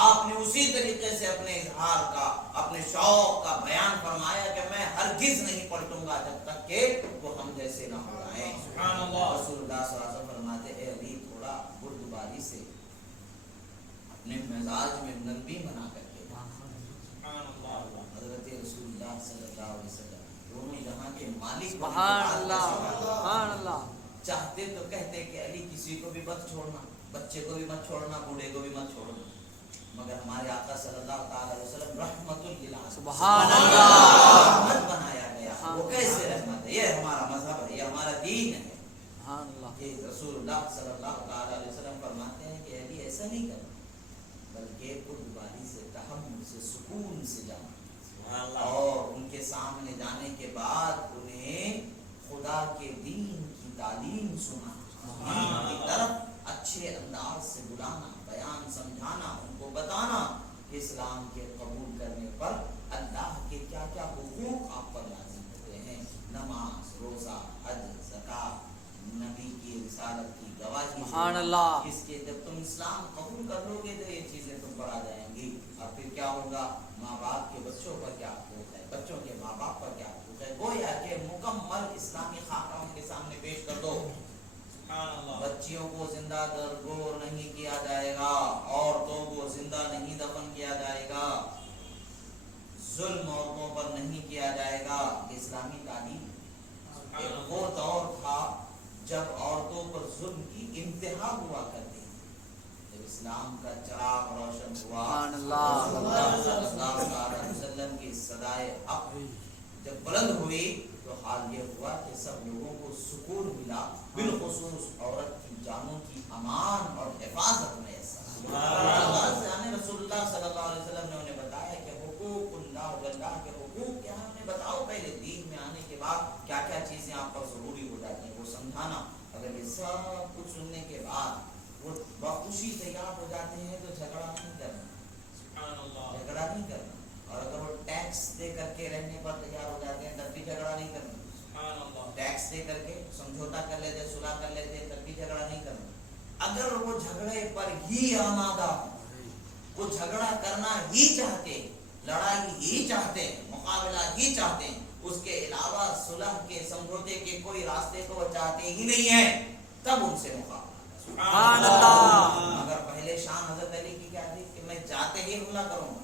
آپ نے اسی طریقے سے اپنے اظہار کا اپنے شوق کا بیان فرمایا کہ میں ہرگز نہیں پلٹوں گا جب تک کہ وہ ہم جیسے نہ ہو جائیں. رسول اللہ صلی اللہ علیہ وسلم فرماتے ہیں ابھی تھوڑا بردباری سے اپنے مزاج میں نرمی بنا کر کے حضرت رسول اللہ صلی اللہ علیہ وسلم دونوں جہاں کے مالک سبحان اللہ چاہتے تو کہتے کہ علی کسی کو بھی مت چھوڑنا, بچے کو بھی مت چھوڑنا, بوڑھے کو بھی مت چھوڑنا, مگر ہمارے آقا صلی اللہ تعالی علیہ وسلم رحمت للعالمین سبحان اللہ رحمت بنایا گیا. وہ کیسے رحمت ہے؟ یہ ہمارا مذہب ہے, یہ ہمارا دین ہے. سبحان اللہ. کہ رسول اللہ صلی اللہ تعالی علیہ وسلم فرماتے ہیں کہ علی ایسا نہیں کرنا بلکہ بردباری سے, تحمل سے, سکون سے جانا, اور ان کے سامنے جانے کے بعد انہیں خدا کے دین کی تعلیم سنانا, دین کی طرف اچھے انداز سے بلانا, بیان سمجھانا, ان کو بتانا کہ اسلام کے قبول کرنے پر اللہ کے کیا کیا حقوق آپ پر لازم ہوتے ہیں, نماز, روزہ, حج, زکات, نبی کی رسالت کی گواہی. سبحان اللہ. اس کے جب تم اسلام قبول کر لو گے تو یہ چیزیں تم پر آ جائیں گی. اور پھر کیا ہوگا, ماں باپ کے بچوں پر کیا حقوق ہے, بچوں کے ماں باپ پر کیا حقوق ہے, گویا کہ مکمل اسلامی خاکہ ان کے سامنے پیش کر دو. بچیوں کو زندہ درگور نہیں کیا جائے گا, عورتوں کو زندہ نہیں دفن کیا جائے گا, ظلم عورتوں پر نہیں کیا جائے گا. اسلامی تعلیم ایک وہ دور تھا جب عورتوں پر ظلم کی انتہا ہوا کرتی تھی. جب اسلام کا چراغ روشن ہوا, صلی اللہ علیہ وسلم کی صدائے حق جب بلند ہوئی تو حال یہ ہوا کہ سب لوگوں کو سکون ملا, بالخصوص عورت کی جانوں کی امان اور حفاظت میں. رسول اللہ صلی اللہ علیہ وسلم نے انہیں بتایا کہ حقوق اللہ, اللہ کے حقوق کیا ہیں, بتاؤ پہلے دین میں آنے کے بعد کیا کیا چیزیں آپ پر ضروری ہو جاتی ہیں, وہ سمجھانا. اگر یہ سب کچھ سننے کے بعد وہ بخوشی تیار ہو جاتے ہیں تو جھگڑا نہیں کرنا, اور اگر وہ ٹیکس دے کر کے رہنے پر تیار ہو جاتے ہیں تب بھی جھگڑا نہیں کرنا. ٹیکس دے کر کے سمجھوتا کر لیتے, صلح کر لیتے, تب بھی جھگڑا نہیں کرنا. اگر وہ جھگڑے پر ہی آمادہ ہوں, وہ جھگڑا کرنا ہی چاہتے, لڑائی ہی چاہتے, مقابلہ ہی چاہتے, اس کے علاوہ صلح کے, سمجھوتے کے کوئی راستے کو وہ چاہتے ہی نہیں ہیں, تب ان سے مقابلہ. سبحان اللہ. مگر پہلے شان حضرت علی کی کیا تھی کہ میں جاتے ہی حملہ کروں گا,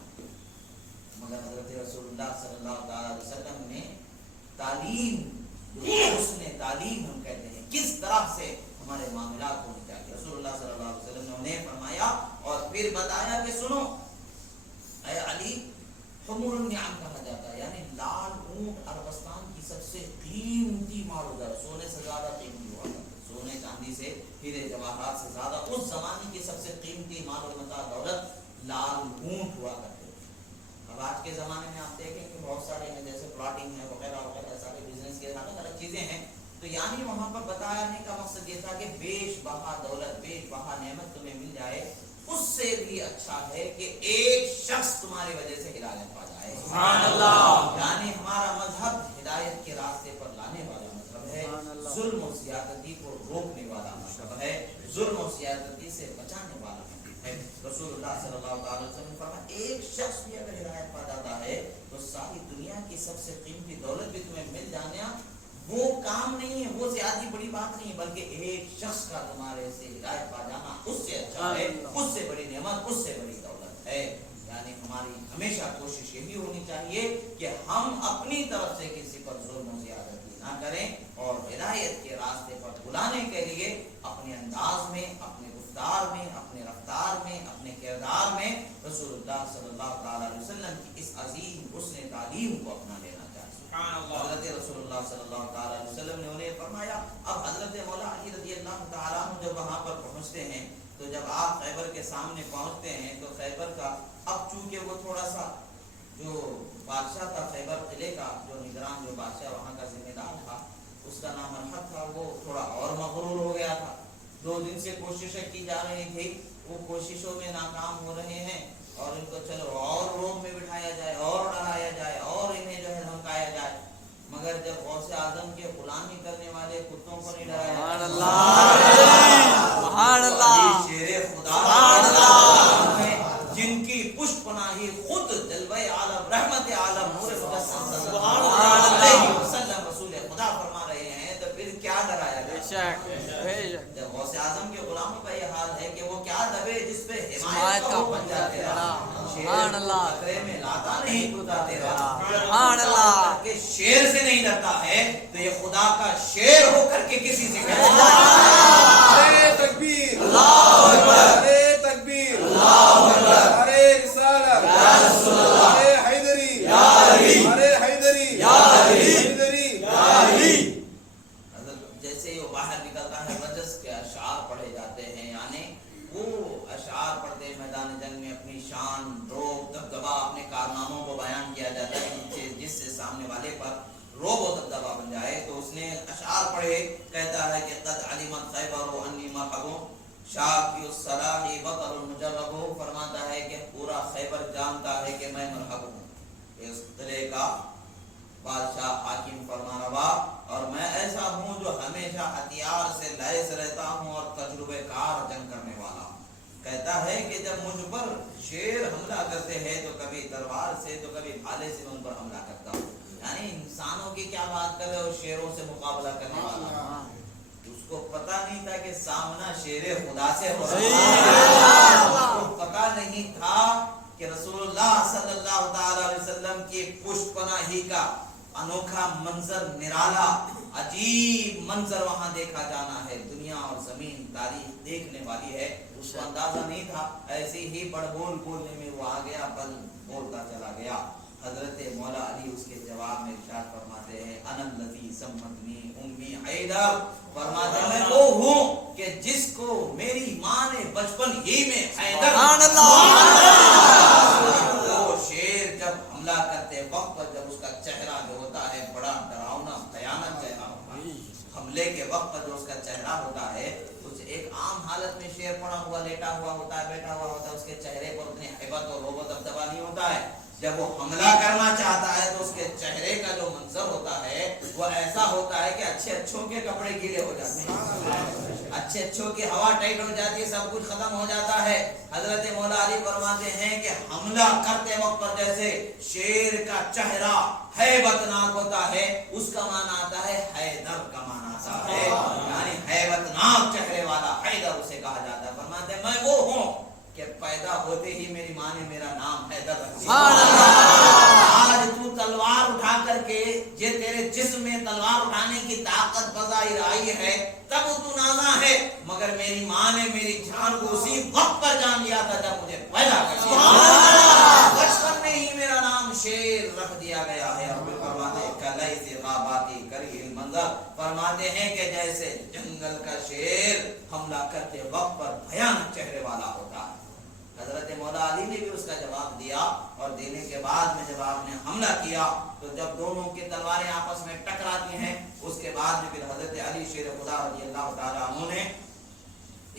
مگر حضرت رسول اللہ صلی اللہ علیہ وسلم نے تعلیم حسن تعلیم ہم کہتے ہیں، کس طرح سے ہمارے معاملات ہونے چاہیے۔ رسول اللہ صلی اللہ علیہ وسلم نے انہیں فرمایا اور پھر بتایا کہ سنو اے علی، حمر النعم کہا جاتا ہے، یعنی لال اونٹ عربستان کی سب سے قیمتی مال ہوتا ہے، سونے سے زیادہ قیمتی ہوا کرتا ہے، سونے چاندی سے ہیرے جواہرات سے زیادہ اس زمانے کی سب سے قیمتی مال و متاع دولت لال اونٹ ہوا کرتے تھے۔ اب آج کے زمانے میں آپ دیکھیں کہ بہت سارے ہیں، جیسے پلاٹنگ ہے وغیرہ وغیرہ، سارے بزنس کے الگ الگ چیزیں ہیں، تو یعنی وہاں پر بتانے کا مقصد یہ تھا کہ بیش بہا دولت، بیش بہا نعمت تمہیں مل جائے، اس سے بھی اچھا ہے کہ ایک شخص تمہاری وجہ سے ہدایت پا جائے۔ سبحان اللہ۔ یعنی ہمارا مذہب ہدایت کے راستے پر لانے والا مذہب ہے، ظلم و زیادتی کو روکنے والا مذہب ہے، ظلم و زیادتی سے بچانے والا مذہب ہے۔ رسول اللہ صلی اللہ علیہ وسلم نے فرمایا ایک شخص بھی اگر ہدایت پا جاتا ہے تو ساری دنیا کی سب سے قیمتی دولت بھی تمہیں مل جانا وہ کام نہیں ہے، وہ زیادہ بڑی بات نہیں ہے، بلکہ ایک شخص کا تمہارے سے ہدایت پا جانا اس سے اچھا ہے، اس سے بڑی نعمت، اس سے بڑی دولت ہے۔ یعنی ہماری ہمیشہ کوشش یہی ہونی چاہیے کہ ہم اپنی طرف سے کسی پر ظلم و زیادتی نہ کریں اور ہدایت کے راستے پر بلانے کے لیے اپنے انداز میں، اپنے گفتار میں، اپنے رفتار میں، اپنے کردار میں رسول اللہ صلی اللہ تعالی علیہ وسلم کی اس عظیم حسن تعلیم کو اپنا لینا چاہیے۔ حضرت رسول اللہ صلی اللہ تعالی علیہ وسلم نے انہیں فرمایا، اب حضرت مولا علی رضی اللہ تعالیٰ عنہ جب وہاں پر پہنچتے ہیں تو جب آپ خیبر کے سامنے پہنچتے ہیں تو خیبر کا، اب چونکہ وہ تھوڑا سا جو بادشاہ تھا خیبر قلعے کا، جو نگران، جو بادشاہ وہاں کا ذمہ دار تھا، اس کا نام مرحب تھا، وہ تھوڑا اور مغرور ہو گیا تھا۔ 2 دن سے کوششیں کی جا رہی تھی، وہ کوششوں میں ناکام ہو رہے ہیں اور ان کو چلو اور روم میں بٹھایا جائے اور ڈرایا جائے اور انہیں جو ہے دھمکایا جائے، مگر جب غوث اعظم کے غلامی کرنے والے کتوں کو نہیں ڈرایا سبحان جائے، سبحان اللہ، شیر خدا سبحان اللہ جن کی پشت پناہی خود جلوہ عالم، رحمت عالم، نور مجسم صلی اللہ علیہ وسلم رسول خدا فرما رہے ہیں، تو پھر کیا ڈرایا بے جائے؟ شک بے شک، جب غوث اعظم کے غلاموں کا یہ حال ہے کہ وہ کیا دبے جس پہ حمایت حمایت کا کا وہ بن جاتے رہا، سبحان اللہ، خطرے میں لاتا نہیں ٹوٹا تیرا، سبحان اللہ، کہ شیر سے نہیں ڈرتا ہے تو یہ خدا کا شیر ہو کر کے کسی سے کہتا نعرے تکبیر، اللہ اکبر، نعرے تکبیر، اللہ اکبر، نعرے رسالت، یا رسول اللہ، نعرے حیدری، یا علی، نعرے حیدری، یا علی، حیدری، یا علی۔ جیسے ہی وہ باہر نکلتا ہے رجس کے اشعار پڑھے جاتے ہیں، یعنی وہ اشعار پڑھتے میدان جنگ میں اپنی شان، روب، دبدبا، اپنے کارناموں کو بیان کیا جاتا ہے، جس سے سامنے والے پر روب و دبدبا بن جائے، تو اس نے اشعار پڑھے، کہتا ہے کہ قد علمت خیبر انی مرحب شاکی الصلاح بطر مجرب، فرماتا ہے کہ پورا خیبر جانتا ہے کہ میں مرحب ہوں، اس قلعے کا بادشاہ، حاکم، فرما روا، اور میں ایسا ہوں جو ہمیشہ ہتھیار سے لیس رہتا ہوں اور تجربے کار جنگ کرنے والا ہوں۔ کہتا ہے کہ جب مجھ پر شیر حملہ کرتے ہیں تو کبھی تلوار سے تو کبھی بھالے سے ان پر حملہ کرتا ہوں، یعنی انسانوں کی کیا بات کر رہے ہو، شیروں سے مقابلہ کرنے والا۔ اس کو پتا نہیں تھا کہ سامنا شیر خدا سے ہو رہا ہے، اس کو پتا نہیں تھا کہ رسول اللہ صلی اللہ تعالی علیہ وسلم کی پشت پناہی کا انوکھا منظر، نرالا عجیب منظر وہاں دیکھا جانا ہے، دنیا اور زمین تاریخ دیکھنے والی ہے، اس کو اندازہ نہیں تھا، ایسے ہی بڑ بول بولنے میں وہ آ گیا، بل بولتا چلا گیا۔ حضرت مولا علی اس کے جواب میں ارشاد فرماتے ہیں، انا الذی سمتنی امی حیدر، فرماتے ہیں میں وہ ہوں کہ جس کو میری ماں نے بچپن ہی میں حیدر، سبحان اللہ، وہ شیر جب حملہ کرتے وقت پر جب اس کا چہرہ جو ہوتا ہے بڑا ڈراؤنا بھیانک چہرہ ہوتا ہے، حملے کے وقت پر جو اس کا چہرہ ہوتا ہے، اس ایک عام حالت میں شیر پڑا ہوا، لیٹا ہوا ہوتا ہے، بیٹھا ہوا ہوتا ہے، اس کے چہرے پر اتنی ہیبت اور روب و دبدبا نہیں ہوتا ہے، جب وہ حملہ کرنا چاہتا ہے تو اس کے چہرے کا جو منظر ہوتا ہے وہ ایسا ہوتا ہے کہ اچھے اچھوں کے کپڑے گیلے ہو جاتے ہیں، اچھے اچھوں کی ہوا ٹائٹ ہو جاتی ہے، سب کچھ ختم ہو جاتا ہے۔ حضرت مولا علی فرماتے ہیں کہ حملہ کرتے وقت پر جیسے شیر کا چہرہ ہیبت ناک ہوتا ہے، اس کا معنی آتا ہے حیدر کا معنی آتا ہے، یعنی ہیبت ناک چہرے والا حیدر اسے کہا جاتا ہے۔ فرماتے ہیں میں وہ ہوں کہ پیدا ہوتے ہی میری ماں نے میرا نام حیدر رکھ دیا، آج تو تلوار اٹھا کر کے یہ تیرے جسم میں تلوار اٹھانے کی ظاہر آئی ہے تب تو نازا ہے، مگر میری ماں نے میری جان کو اسی وقت پر جان لیا تھا جب مجھے پیدا کر دیا، بچپن میں ہی میرا نام شیر رکھ دیا گیا ہے۔ اور پھر فرماتے ہیں کلیث غاباتی کریہ المنظر، فرماتے ہیں کہ جیسے جنگل کا شیر حملہ کرتے وقت پر بھیانک چہرے والا ہوتا ہے۔ حضرت مولا علی نے بھی اس کا جواب دیا، اور دینے کے بعد میں جب آپ نے حملہ کیا تو جب دونوں کی تلواریں آپس میں ٹکراتی ہیں، اس کے بعد میں پھر حضرت علی شیر خدا رضی اللہ تعالیٰ عنہ نے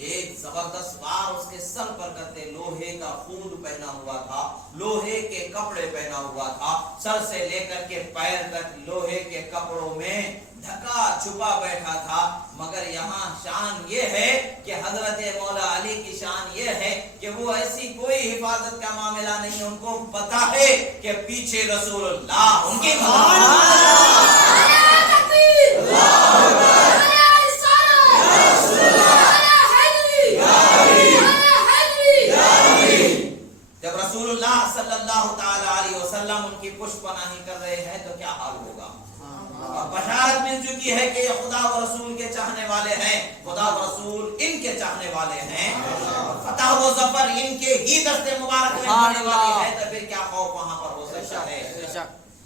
ایک زبردست وار اس کے سر پر کرتے، لوہے کا خود پہنا ہوا تھا، لوہے کے کپڑے پہنا ہوا تھا، سر سے لے کر کے پیر تک لوہے کے کپڑوں میں ڈھکا چھپا بیٹھا تھا۔ مگر یہاں شان یہ ہے کہ حضرت مولا علی کی شان یہ ہے کہ وہ ایسی کوئی حفاظت کا معاملہ نہیں، ان کو پتا ہے کہ پیچھے رسول اللہ ان کی جب رسول اللہ صلی اللہ تعالی علیہ وسلم ان کی پشت پناہی کر رہے ہیں تو کیا حال ہوگا؟ اور بشارت مل چکی ہے کہ یہ خدا و رسول کے چاہنے والے ہیں، خدا و رسول ان کے چاہنے والے ہیں، فتح و ظفر ان کے ہی دست مبارک میں ہونے والی ہے، تو پھر کیا خوف وہاں پر ہو سکتا ہے؟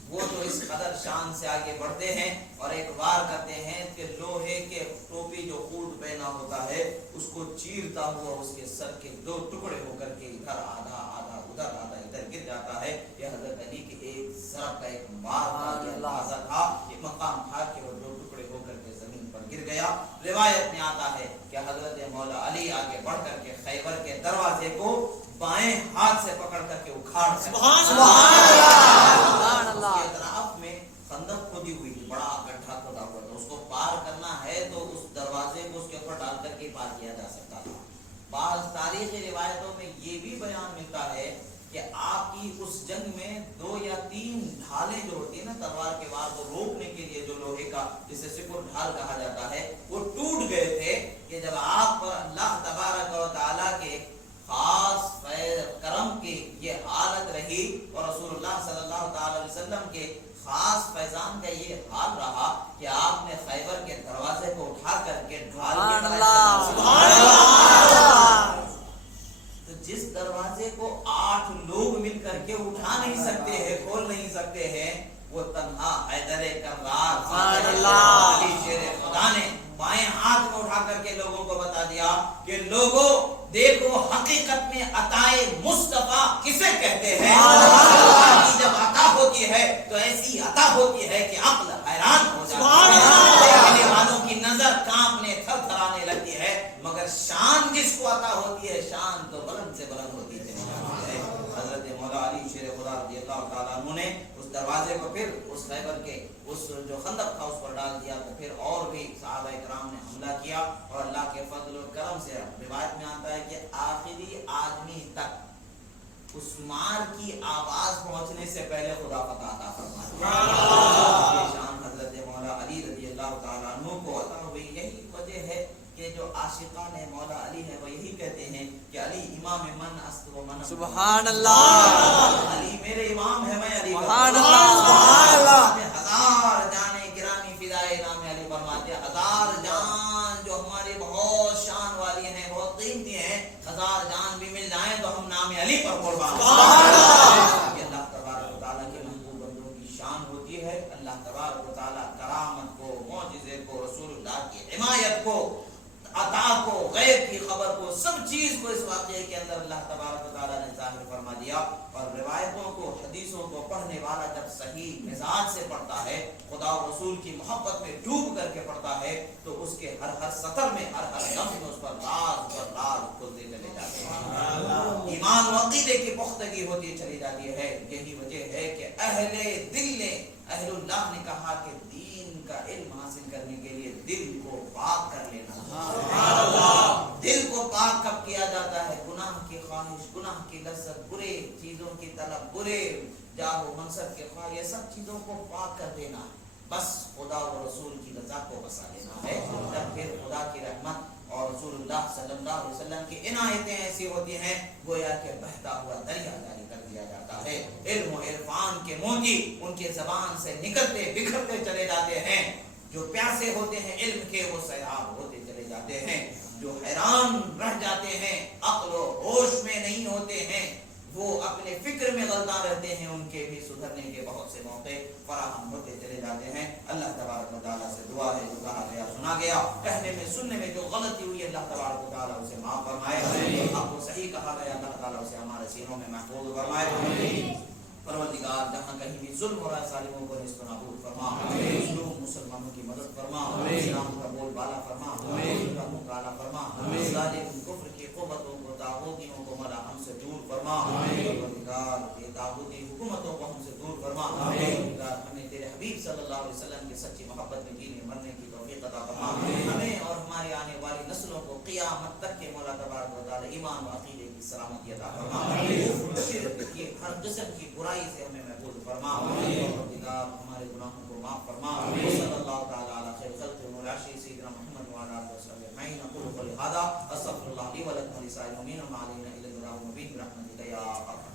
وہ تو اس قدر شان سے آگے بڑھتے ہیں اور ایک وار کرتے ہیں کہ لوہے کے ٹوپی جو خود پہنا ہوتا ہے اس کو چیرتا ہوا اس کے سر کے دو ٹکڑے ہو کر کے ادھر آدھا آدھا ادھر آدھا ادھر گر جاتا ہے۔ یہ حضرت علی کے ایک ضرب کا ایک وار کا یہ اندازہ تھا، یہ مقام تھا کہ وہ دو ٹکڑے ہو کر کے زمین پر گر گیا۔ روایت میں آتا ہے کہ حضرت مولا علی آگے بڑھ کر کے خیبر کے دروازے کو بائیں ہاتھ سے پکڑ کر کے اکھاڑ اطراف میں خندق کھودی ہوئی تھی، بڑا گڈھا کھودا ہوا تھا، اس کو پار کرنا ہے تو اس دروازے کو اس کے اوپر ڈال کر کے پار کیا جا سکتا تھا۔ بعض تاریخی روایتوں میں یہ بھی بیان ملتا ہے کہ آپ کی اس جنگ میں 2 یا 3 ڈھالیں جو ہوتی ہیں نا تلوار کے وار کو روکنے کے لیے، جو لوہے کا جسے سپر ڈھال کہا جاتا ہے، وہ ٹوٹ گئے تھے کہ جب آپ پر اللہ تبارک و تعالیٰ کے خاص کرم کی یہ حالت رہی اور رسول اللہ صلی اللہ تعالی علیہ وسلم کے خاص فیضان کا یہ حال رہا کہ آپ نے خیبر کے دروازے کو اٹھا کر کے ڈھال تو جس دروازے کو 8 لوگ مل کر کے اٹھا نہیں سکتے ہیں، کھول نہیں سکتے ہیں، وہ تنہا حیدر کرار علی شیر خدا نے بائیں ہاتھ میں اٹھا کر کے لوگوں کو بتا دیا کہ لوگوں دیکھو حقیقت میں عطائے مصطفیٰ کسے کہتے ہیں۔ جب عطا ہوتی ہے تو ایسی عطا ہوتی ہے کہ عقل حیران ہو جاتا ہے، دیکھنے والوں کی نظر کانپنے تھر تھرانے لگتی ہے، مگر شان جس کو عطا ہوتی ہے شان تو بلند سے بلند ہوتی ہے۔ حضرت مولا علی شیر خدا رضی اللہ تعالیٰ عنہ نے اس دروازے کو پھر اس خیبر کے اس جو خندق تھا اس پر ڈال دیا، تو پھر اور بھی صحابہ کرام نے حملہ کیا اور اللہ کے فضل و کرم سے روایت میں آتا ہے کہ آخری آدمی تک اس مار کی آواز پہنچنے سے پہلے خدا فتح عطا فرمایا۔ یہ شان حضرت مولا علی رضی اللہ تعالیٰ عنہ کو عطا ہوئی۔ یہی وجہ ہے کہ جو عاشقان مولا علی ہیں وہ یہی کہتے ہیں کہ علی امام من است و من سبحان اللہ، علی میرے امام ہے، میں علی سبحان اللہ، ہزار جانے گرامی فدائے نام علی فرماتے ہیں، ہزار جان جو ہماری بہت شان والی ہیں، بہت قیمتی ہیں، ہزار جان بھی مل جائیں تو ہم نام علی پر قربان ہیں۔ اللہ تبارک و تعالیٰ کے محبوب بندوں کی شان ہوتی ہے، اللہ تبارک و تعالیٰ کرامت کو، معجزے کو، رسول اللہ کی حمایت کو، عطا کو، غیب کی خبر کو، سب چیز کو اس واقعے کے اندر اللہ تبارک و تعالیٰ نے ظاہر فرما دیا۔ اور روایتوں کو، حدیثوں کو پڑھنے والا جب صحیح مزاج سے پڑھتا ہے، خدا و رسول کی محبت میں ڈوب کر کے پڑھتا ہے، تو اس کے ہر سطر میں، ہر لفظ میں اس پر راز پر راز کھلتے چلے جاتے ہیں، ایمان و عقیدے کی پختگی ہوتی چلی جاتی ہے۔ یہی وجہ ہے کہ اہل دل نے، اہل اللہ نے کہا کہ دین کا علم حاصل کرنے کے لیے دل کو پاک کر لینا۔ دل کو پاک کب کیا جاتا ہے؟ گناہ کی خواہش، گناہ کی لذت، برے چیزوں کی طلب، برے جاہ و منصب کے خواہش، یہ سب چیزوں کو پاک کر دینا، بس خدا و رسول کی رضا کو بسا لینا ہے۔ تب پھر خدا کی رحمت اور رسول اللہ صلی اللہ علیہ وسلم کی عنایتیں ایسی ہوتی ہیں گویا کہ بہتا ہوا دریا جاری کر دیا جاتا ہے۔ علم و عرفان کے موتی ان کے زبان سے نکلتے بکھرتے چلے جاتے ہیں۔ جو پیاسے ہوتے ہیں علم کے وہ سیراب ہوتے چلے جاتے ہیں، جو حیران رہ جاتے ہیں عقل و ہوش میں نہیں ہوتے ہیں، وہ اپنے فکر میں غلطان رہتے ہیں، ان کے بھی سدھرنے کے بہت سے موقع فراہم ہوتے چلے جاتے ہیں۔ اللہ تبارک و تعالیٰ سے دعا ہے جو کہا گیا سنا گیا، کہنے میں سننے میں جو غلطی ہوئی اللہ تبارک و تعالیٰ اسے معاف فرمائے، آپ کو صحیح کہا گیا اللہ تعالیٰ اسے ہمارے سینوں میں محفوظ فرمائے۔ پروردگار جہاں کہیں بھی ظلم ہو رہا ہے ظالموں کو نیست و نابود فرما، مظلوم مسلمانوں کی مدد فرما، اسلام کا بول بالا فرما، کفر کا منہ کالا فرما، ظالم کفر کی قوتوں کو طاغوتیوں کو مولا ہم سے دور فرما، پروردگار یہ طاغوتی حکومتوں کو ہم سے دور فرما، پروردگار ہمیں تیرے حبیب صلی اللہ علیہ وسلم کی سچی محبت میں جینے مرنے کی توفیق عطا فرما، ہمیں اور ہماری آنے والی نسلوں کو قیامت تک کے مولا تبارک و تعالی ایمان و عقیدے کی سلامتی عطا فرما، شرک کی ہر قسم کی برائی سے ہمیں محفوظ فرما، پروردگار ہمارے گناہوں کو معاف فرما، صلی اللہ تعالی علی خیر خلق مولانا سیدنا محمد وعلی آلہ وصحبہ اجمعین، اقول قولی ھذا استغفر اللہ لی ولکم ولسائر المؤمنین وما علینا الا البلاغ المبین برحمتک یا ارحم